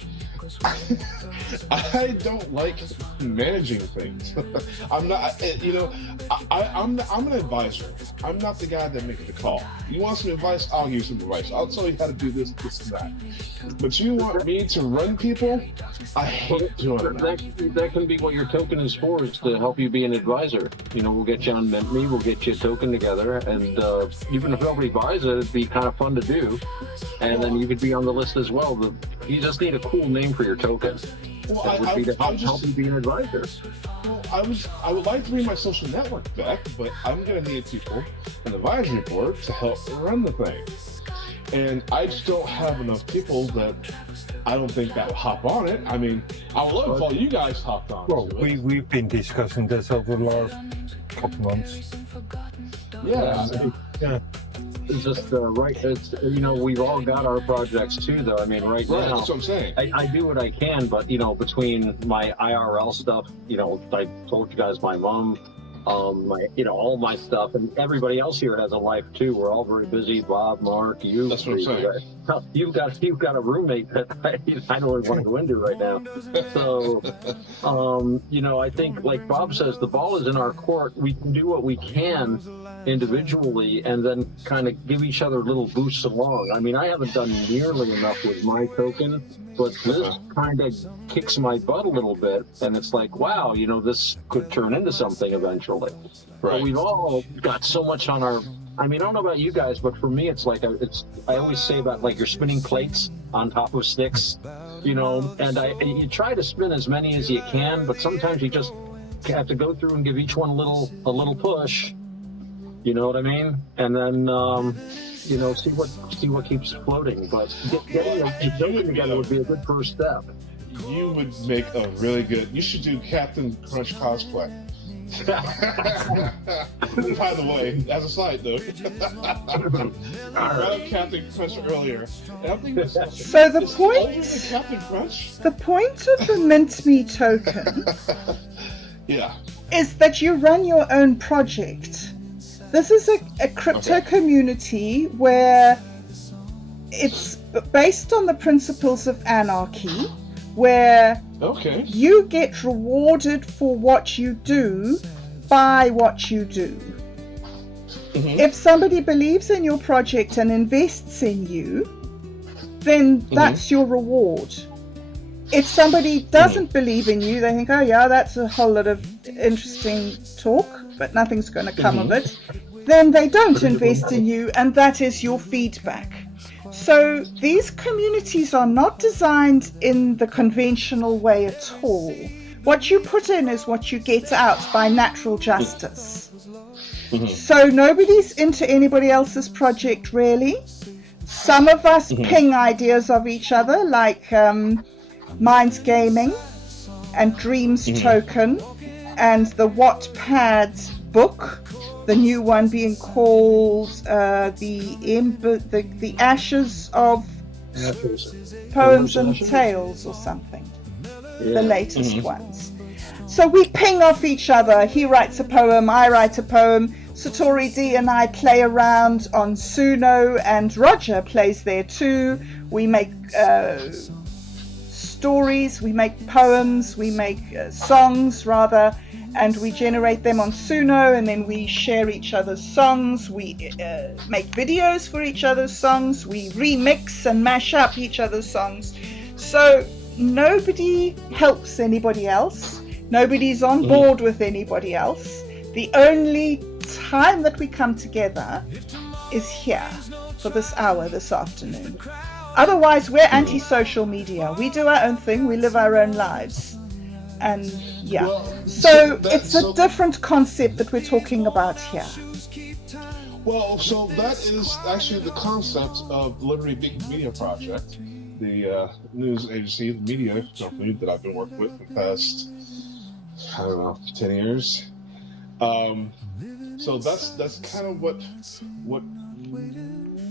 I don't like managing things. I'm not, I'm an advisor. I'm not the guy that makes the call. You want some advice? I'll give you some advice. I'll tell you how to do this, this, and that. But you want me to run people? I hate doing that. That can be what your token is for, is to help you be an advisor. We'll get you on MintMe, we'll get you a token together, and even if nobody buys it, it'd be kind of fun to do. And then you could be on the list as well. You just need a cool name for your token. Well, that would be to help you be an advisor. Well, I would like to bring my social network back, but I'm going to need people, an advisory board, to help run the thing. And I just don't have enough people that I don't think that will hop on it. I mean, I would love if all you guys hopped on. Well, we've been discussing this over the last couple months. Yeah. It's just right. It's we've all got our projects too, though. I mean, right now, that's what I'm saying. I do what I can, but between my IRL stuff, I told you guys my mom, my all my stuff, and everybody else here has a life too. We're all very busy. Bob, Mark, you. That's what I'm saying. You've got a roommate that I don't really want to go into right now. So, I think, like Bob says, the ball is in our court. We can do what we can individually, and then kind of give each other little boosts along. I mean, I haven't done nearly enough with my token, but this kind of kicks my butt a little bit, and it's like, wow, this could turn into something eventually. Right. But we've all got so much on our. I mean, I don't know about you guys, but for me, it's like I always say about like you're spinning plates on top of sticks, and you try to spin as many as you can, but sometimes you just have to go through and give each one a little push. You know what I mean? And then see what keeps floating. But getting a token together would be a good first step. You would make a really good. You should do Captain Crunch cosplay. By the way, as a side note, I brought up Captain Crunch earlier. And I'm thinking, So the point Captain Crunch? The point of the MintMe token Yeah. is that you run your own project. This is a crypto community where it's based on the principles of anarchy, where you get rewarded for what you do by what you do. Mm-hmm. If somebody believes in your project and invests in you, then that's your reward. If somebody doesn't believe in you, they think, oh yeah, that's a whole lot of interesting talk, but nothing's going to come of it, then they don't invest in you, and that is your feedback. So these communities are not designed in the conventional way at all. What you put in is what you get out by natural justice. So nobody's into anybody else's project, really. Some of us ping ideas of each other, like Minds Gaming and Dreams Token and the Wattpad book. The new one being called the Ashes of Poems and Tales or something. The latest ones. So we ping off each other. He writes a poem, I write a poem. Satori D and I play around on Suno, and Roger plays there too. We make stories, we make poems, we make songs rather, and we generate them on Suno, and then we share each other's songs. We make videos for each other's songs. We remix and mash up each other's songs. So nobody helps anybody else. Nobody's on board with anybody else. The only time that we come together is here for this hour this afternoon. Otherwise, we're anti-social media. We do our own thing. We live our own lives. And yeah, so it's a different concept that we're talking about here. Well, so that is actually the concept of the Liberty Big Media Project, the news agency, the media company that I've been working with for the past, 10 years. So that's kind of what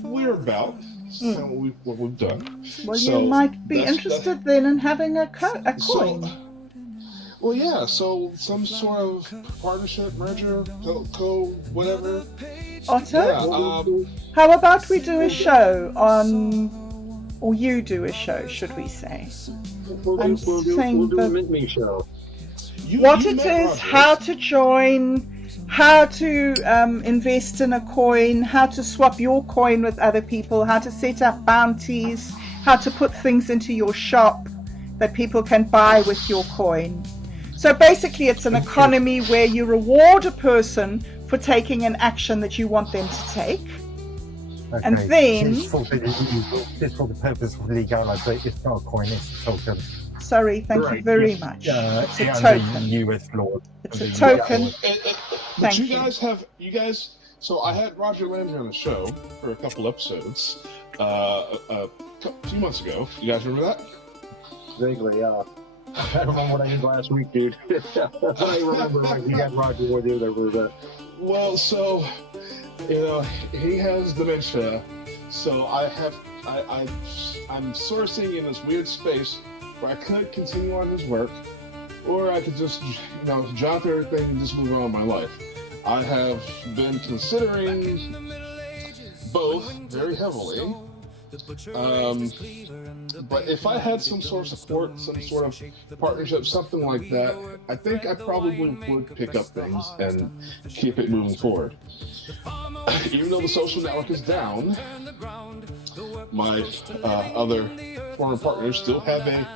we're about. It's kind of what we've done. Well, you might be interested then in having a coin. Well, yeah, so some sort of partnership, merger, whatever. Otto? Yeah, How about we do a show on, or you do a show, should we say? We'll do a MintMe show. What it is, how to join, how to invest in a coin, how to swap your coin with other people, how to set up bounties, how to put things into your shop that people can buy with your coin. So basically it's an economy where you reward a person for taking an action that you want them to take. Okay. And then... This for the purpose of legality, it's not a coin, it's a token. Sorry, thank you very much. It's a token. US law. It's a token. But you guys, so I had Roger Landry on the show for a couple episodes a few months ago. You guys remember that? Vaguely, yeah. I don't remember what I did last week, dude. I remember you got Roger with you there for a bit. Well, so, he has dementia, so I'm sourcing in this weird space where I could continue on his work, or I could just, drop everything and just move on with my life. I have been considering both very heavily. But if I had some sort of support, some sort of partnership, something like that, I think I probably would pick up things and keep it moving forward. Even though the social network is down, my other former partners still have a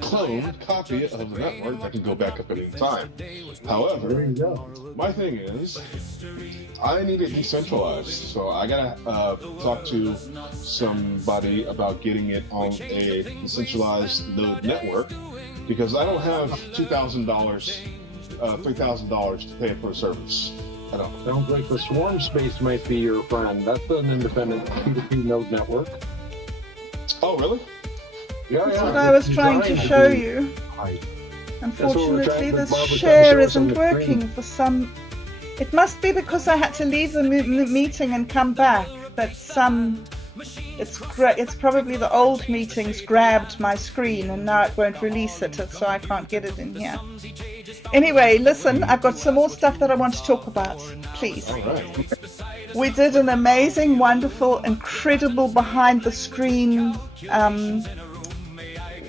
clone copy of the network that can go back up at any time. However, my thing is, I need it decentralized, so I gotta talk to somebody about getting it on a decentralized node network, because I don't have $2,000, $3,000 to pay for a service. I don't. Sounds like the Swarm Space might be your friend. That's an independent P2P node network. Oh, really? That's what I was trying to show you. Unfortunately, this share isn't working for some... It must be because I had to leave the meeting and come back. That it's probably the old meetings grabbed my screen and now it won't release it, so I can't get it in here. Anyway, listen, I've got some more stuff that I want to talk about, please. All right. We did an amazing, wonderful, incredible behind the screen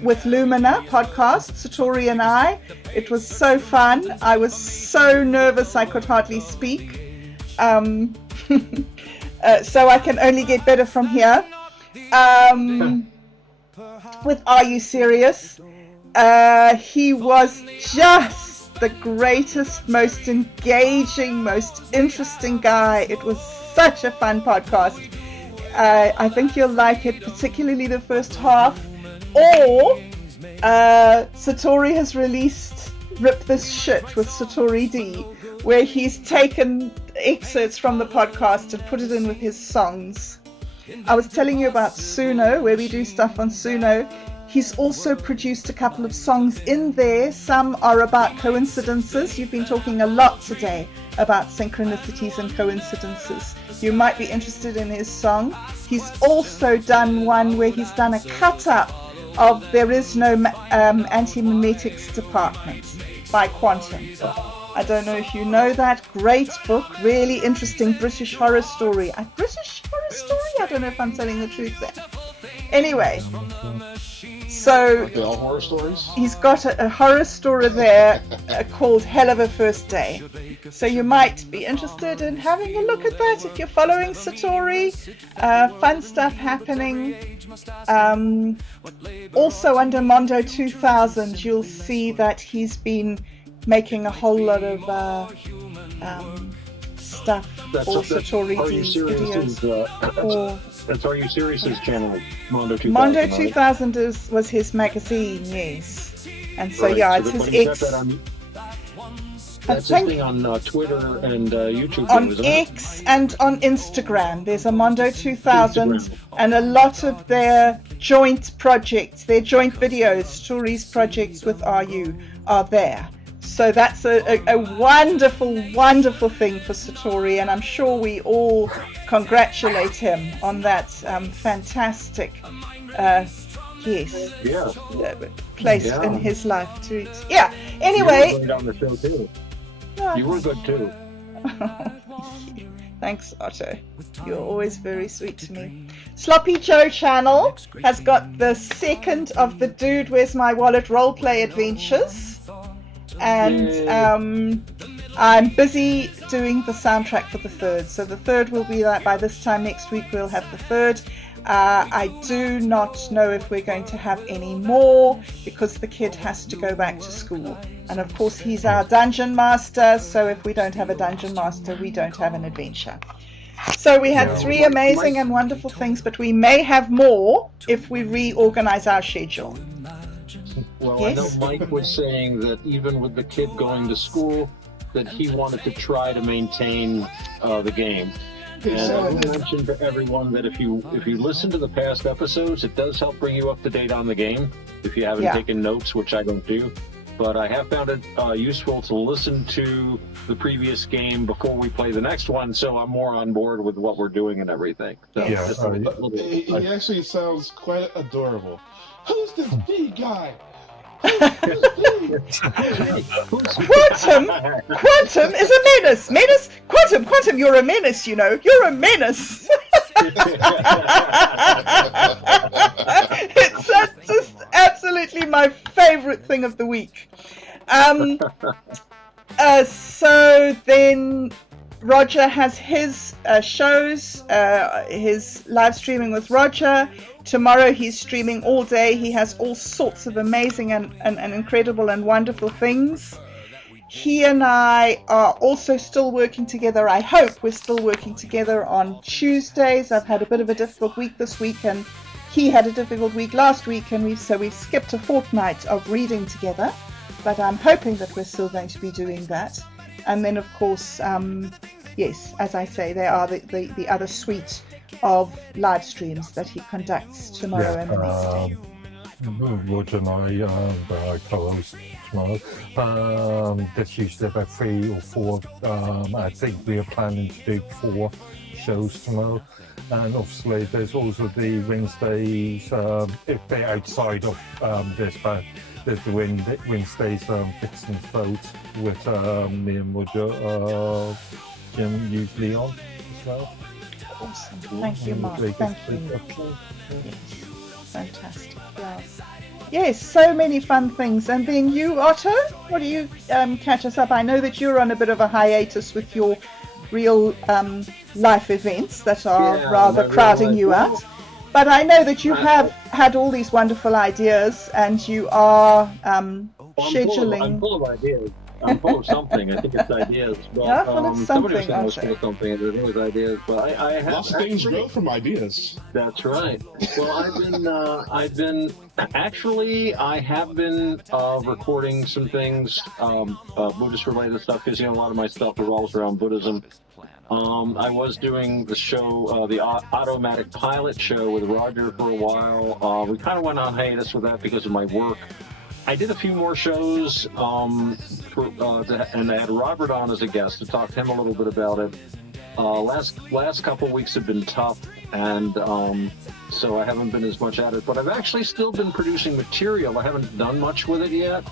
with Lumina podcast, Satori and I. It was so fun. I was so nervous I could hardly speak. So I can only get better from here. With Are You Serious? He was just the greatest, most engaging, most interesting guy. It was such a fun podcast. I think you'll like it, particularly the first half. Or Satori has released Rip This Shit with Satori D, where he's taken excerpts from the podcast and put it in with his songs. I was telling you about Suno, where we do stuff on Suno. He's also produced a couple of songs in there. Some are about coincidences. You've been talking a lot today about synchronicities and coincidences. You might be interested in his song. He's also done one where he's done a cut-up of There Is No Anti-Memetics Department by Quantum. I don't know if you know that. Great book, really interesting British horror story. A British horror story? I don't know if I'm telling the truth there. Anyway, so Are they all horror stories? he's got a horror story there called Hell of a First Day. So you might be interested in having a look at that if you're following Satori. Fun stuff happening. Also under Mondo 2000, you'll see that he's been making a whole lot of stuff for Satori videos. That's Are You Serious' channel, Mondo 2000. Mondo 2000 was his magazine, yes. And so, right. yeah, so it's his X. That's his thing on Twitter and YouTube. On X and on Instagram. There's a Mondo 2000 and a lot of their joint projects, their joint videos, stories projects with RU are there. So that's a wonderful, wonderful thing for Satori, and I'm sure we all congratulate him on that fantastic place in his life to anyway. You were on the show too. You were good too. Thanks, Otto. You're always very sweet to me. Sloppy Joe channel has got the second of the Dude Where's My Wallet roleplay adventures. And I'm busy doing the soundtrack for the third. So the third will be that by this time next week we'll have the third. I do not know if we're going to have any more because the kid has to go back to school. And of course he's our dungeon master, so if we don't have a dungeon master, we don't have an adventure. So we had 3 amazing and wonderful things, but we may have more if we reorganize our schedule. Well, yes? I know Mike was saying that even with the kid going to school, that he wanted to try to maintain the game. And I mentioned to everyone that if you listen to the past episodes, it does help bring you up to date on the game. If you haven't taken notes, which I don't do, but I have found it useful to listen to the previous game before we play the next one, so I'm more on board with what we're doing and everything. So he actually sounds quite adorable. Who's this big guy? Quantum is a menace. Quantum, you're a menace, you know. You're a menace. It's just absolutely my favorite thing of the week. So then Roger has his shows, his live streaming with Roger. Tomorrow he's streaming all day. He has all sorts of amazing and incredible and wonderful things. He and I are also still working together. I hope we're still working together on Tuesdays. I've had a bit of a difficult week this week, and he had a difficult week last week, and we've skipped a fortnight of reading together. But I'm hoping that we're still going to be doing that. And then, of course, yes, as I say, there are the other suite of live streams that he conducts tomorrow and the next day. Roger and I co-host tomorrow. That's usually about 3 or 4. I think we are planning to do 4 shows tomorrow. And obviously there's also the Wednesdays, if they're outside of this, but there's the Wednesdays Fix and Vote with me and Roger, Jim usually on as well. Awesome. Thank you, Mark. Thank you. Yes. Fantastic. Yeah. Yes, so many fun things. And then you, Otto, what do you catch us up? I know that you're on a bit of a hiatus with your real life events that are rather crowding you out. But I know that you have had all these wonderful ideas, and you are scheduling. I'm full of ideas. I'm full of something. I think it's ideas. But, yeah, full of something. Somebody was full of something. There's always ideas, but I have lots of things grow from ideas. That's right. Well, I have been recording some things, Buddhist related stuff, because a lot of my stuff revolves around Buddhism. I was doing the show, the Automatic Pilot show with Roger for a while. We kind of went on hiatus with that because of my work. I did a few more shows, and I had Robert on as a guest to talk to him a little bit about it. Last couple of weeks have been tough, and so I haven't been as much at it. But I've actually still been producing material. I haven't done much with it yet,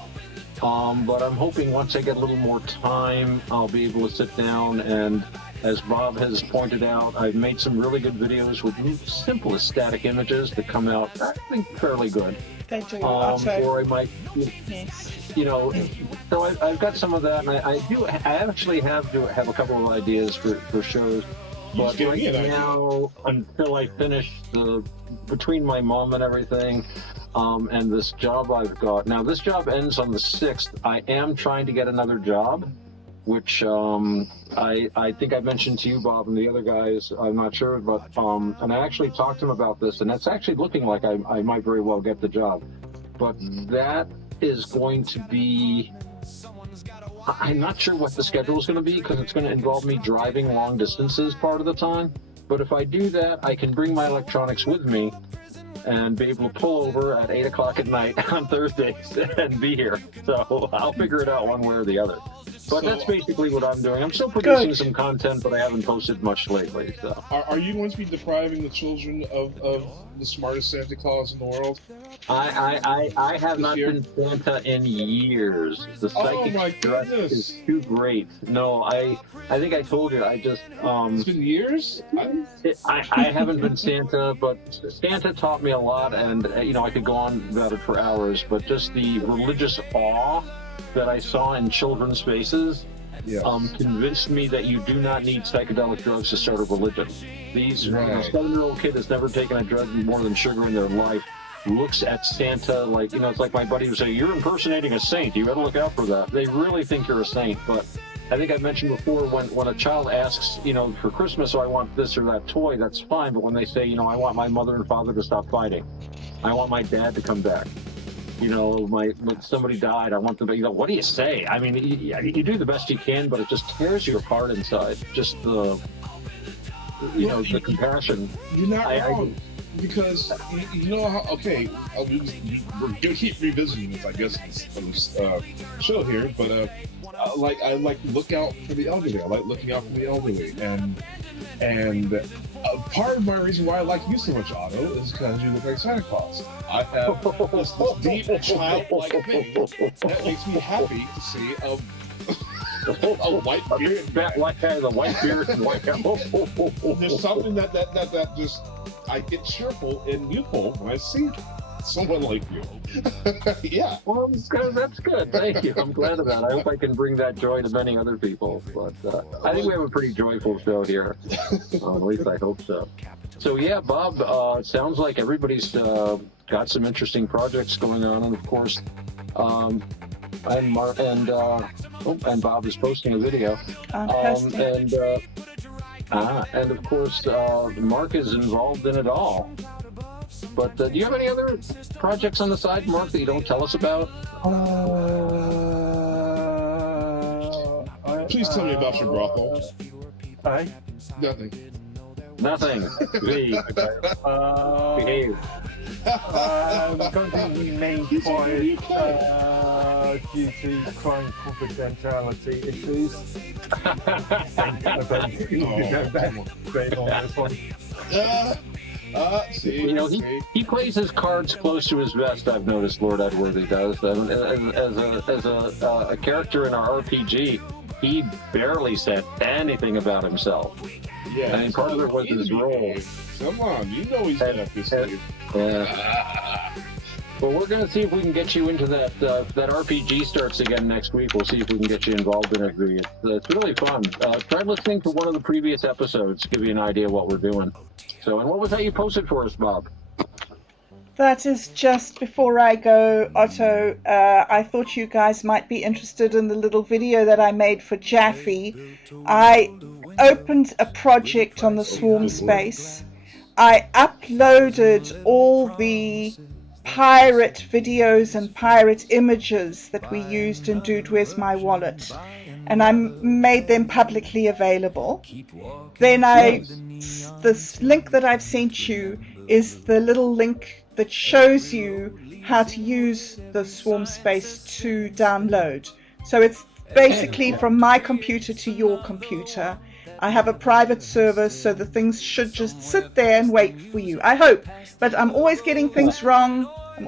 but I'm hoping once I get a little more time, I'll be able to sit down and, as Bob has pointed out, I've made some really good videos with simple static images that come out, I think, fairly good. Thank you. Or I might, yes. So I've got some of that, and I actually have a couple of ideas for shows. just But gave right me an idea. now, until I finish between my mom and everything, and this job I've got. Now, this job ends on the 6th. I am trying to get another job, which I think I mentioned to you, Bob, and the other guys. I'm not sure, but and I actually talked to them about this, and it's actually looking like I might very well get the job. But that is going to be. I'm not sure what the schedule is going to be because it's going to involve me driving long distances part of the time. But if I do that, I can bring my electronics with me and be able to pull over at 8 o'clock at night on Thursdays and be here. So I'll figure it out one way or the other. But that's basically what I'm doing. I'm still producing some content, but I haven't posted much lately. So, are you going to be depriving the children of the smartest Santa Claus in the world? I have not been Santa in years. The psychic stress is too great. No, I think I told you. I just it's been years. I haven't been Santa, but Santa taught me a lot, and I could go on about it for hours. But just the religious awe that I saw in children's faces convinced me that you do not need psychedelic drugs to start a religion. These 7-year-old kid that's never taken a drug more than sugar in their life looks at Santa like, it's like my buddy would say, you're impersonating a saint. You got to look out for that. They really think you're a saint. But I think I mentioned before, when a child asks, for Christmas, I want this or that toy, that's fine. But when they say, I want my mother and father to stop fighting, I want my dad to come back. When somebody died, I want them to, what do you say? I mean, you do the best you can, but it just tears you apart inside. Just the compassion. You're not wrong. Because, okay, we're going to keep revisiting this, I guess, on this show here, but I like to look out for the elderly. I like looking out for the elderly. And part of my reason why I like you so much, Otto, is because you look like Santa Claus. I have this deep childlike thing that makes me happy to see a white beard. The white beard. There's something that just, I get cheerful and youthful when I see someone like you. Yeah. Well, that's good. Thank you. I'm glad of that. I hope I can bring that joy to many other people. But I think we have a pretty joyful show here. At least I hope so. So yeah, Bob, it sounds like everybody's got some interesting projects going on, and of course, and Bob is posting a video. And of course, Mark is involved in it all. But do you have any other projects on the side, Mark, that you don't tell us about? Please tell me about your brothel. Nothing. Behave. I don't think we remain quiet due to client confidentiality issues. I don't think we can go back on this one. He plays his cards close to his vest. I've noticed Lord Edworthy does. As a character in our RPG, he barely said anything about himself. Yeah, I mean, part of it was his role. Come on, he's got up his sleeve. Well, we're going to see if we can get you into that. That RPG starts again next week. We'll see if we can get you involved in it. It's really fun. Try listening to one of the previous episodes to give you an idea of what we're doing. So, and what was that you posted for us, Bob? That is just before I go, Otto. I thought you guys might be interested in the little video that I made for Jaffe. I opened a project on the Swarm Space. I uploaded all the pirate videos and pirate images that we used in Dude Where's My Wallet, and I made them publicly available. Then this link that I've sent you is the little link that shows you how to use the Swarm Space to download. So it's basically from my computer to your computer. I have a private server, so the things should just sit there and wait for you. I hope, but I'm always getting things wrong. So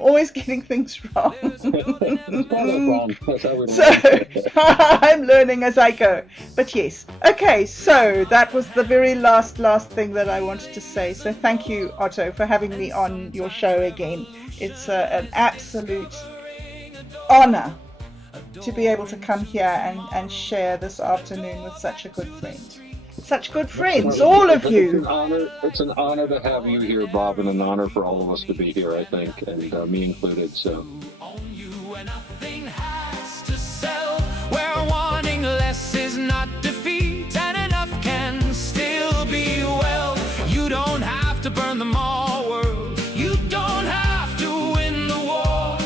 I'm learning as I go. But yes. Okay, so that was the very last thing that I wanted to say. So thank you, Otto, for having me on your show again. It's an absolute honor to be able to come here and share this afternoon with such a good friend. Such good friends, all of you. It's an honor to have you here, Bob, and an honor for all of us to be here, I think, and me included. So. Nothing has to sell. Where wanting less is not defeat, and enough can still be well. You don't have to burn them all, world. You don't have to win the war.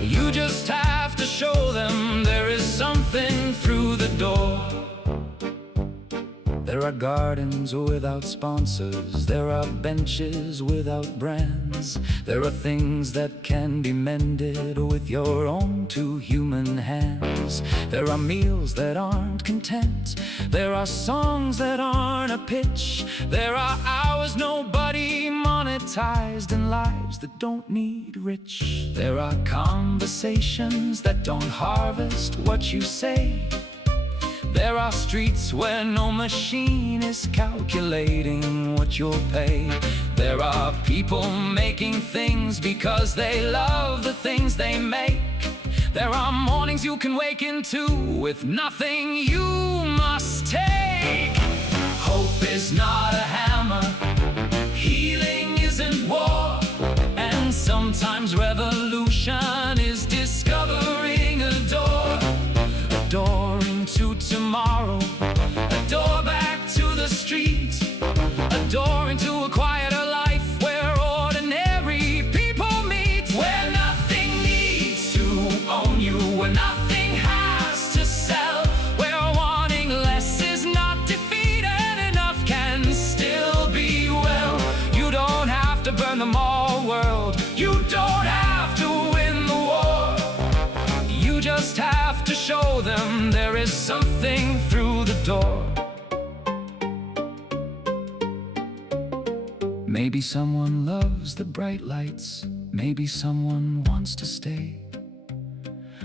You just have to show them there is something through the door. There are gardens without sponsors. There are benches without brands. There are things that can be mended with your own two human hands. There are meals that aren't content. There are songs that aren't a pitch. There are hours nobody monetized and lives that don't need rich. There are conversations that don't harvest what you say. There are streets where no machine is calculating what you'll pay. There are people making things because they love the things they make. There are mornings you can wake into with nothing you must take. Hope is not a hammer, healing isn't war, and sometimes revolution is discovering a door. A door into tomorrow, a door back to the street, a door into a quieter life where ordinary people meet, where nothing needs to own you, where nothing has to sell, where wanting less is not defeat and enough can still be well. You don't have to burn them all, world. You don't have to win the war. You just have to show them there is something through the door. Maybe someone loves the bright lights. Maybe someone wants to stay.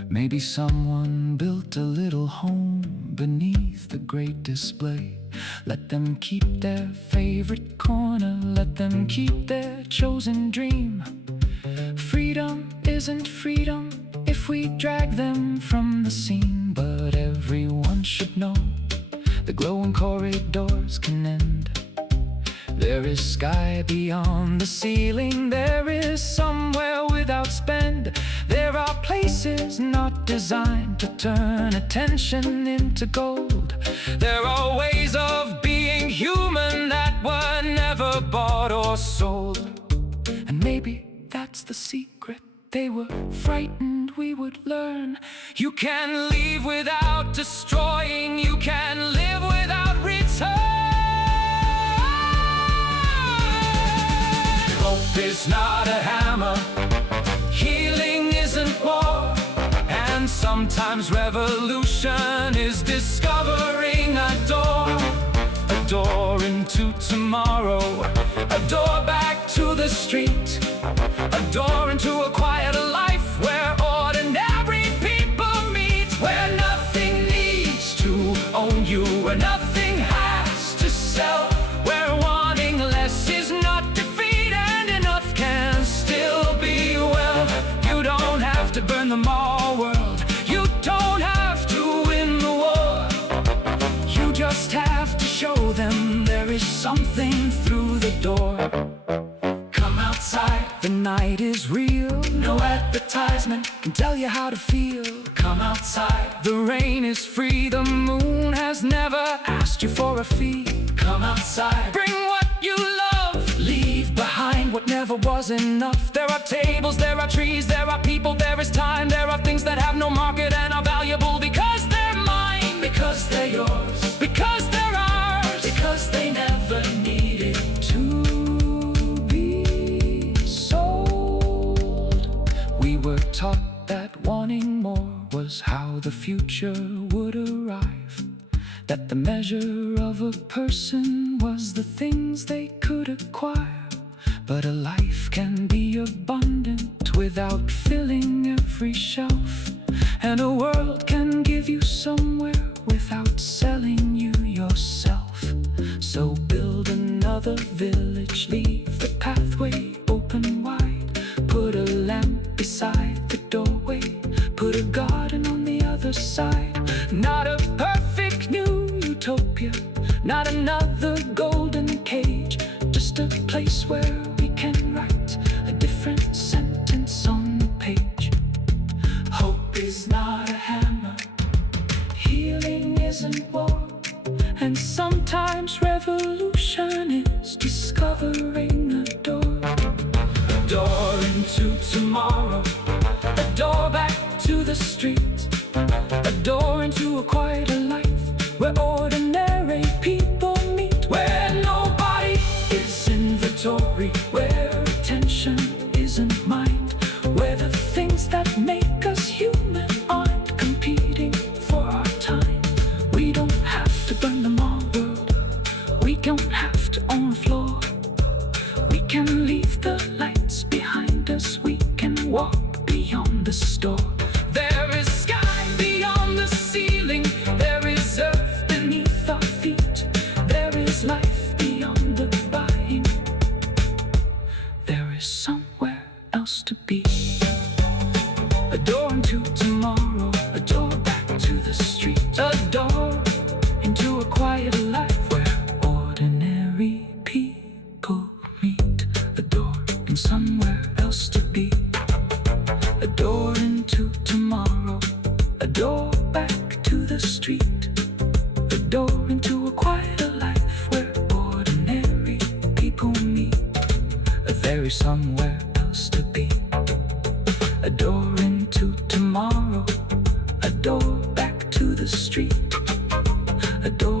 Maybe someone built a little home beneath the great display. Let them keep their favorite corner. Let them keep their chosen dream. Freedom isn't freedom if we drag them from the scene, but everyone should know the glowing corridors can end. There is sky beyond the ceiling. There is somewhere without spend. There are places not designed to turn attention into gold. There are ways of being human that were never bought or sold. And maybe that's the secret. They were frightened we would learn. You can leave without destroying. You can live without return. Hope is not a hammer, healing isn't war, and sometimes revolution is discovering a door into tomorrow, a door back to the street, a door into a quieter life where ordinary people meet, where nothing needs to own you, where nothing has to sell, where wanting less is not defeat and enough can still be well. You don't have to burn them all, world. You don't have to win the war. You just have to show them there is something through the door. Come outside, the night is real. No advertisement can tell you how to feel. Come outside, the rain is free. The moon has never asked you for a fee. Come outside, bring what you love. Leave behind what never was enough. There are tables, there are trees, there are people, there is time. There are things that have no market and are valuable because they're mine, because they're yours, because they're ours, because they never needed to be sold. We were taught that wanting more was how the future would arrive, that the measure of a person was the things they could acquire. But a life can be abundant without filling every shelf, and a world can give you somewhere without selling you yourself. So build another village, leave the pathway open wide, put a lamp beside the doorway, put a garden on the other side. Not a perfect new utopia, not another golden cage, just a place where we can write a different sentence on the page. Hope is not a hammer, healing isn't war, and sometimes revolution is discovering a door. A door into tomorrow, a door back to the street, a door into a quieter life where ordinary people meet, where nobody is inventory, where attention isn't mind, where the things that make us human aren't competing for our time. We don't have to burn the mall world, we don't have to own the floor, we can leave the lights behind us, we can walk beyond the store. There is sky beyond the ceiling, there is earth beneath our feet, there is life beyond the buying, there is somewhere else to be. A door into tomorrow, a door back to the street, a door into a quieter life where ordinary people meet, a door and somewhere else to be. A door into tomorrow, a door back to the street, a door into a quieter life where ordinary people meet, there is somewhere else to be. A door into tomorrow, a door back to the street, a door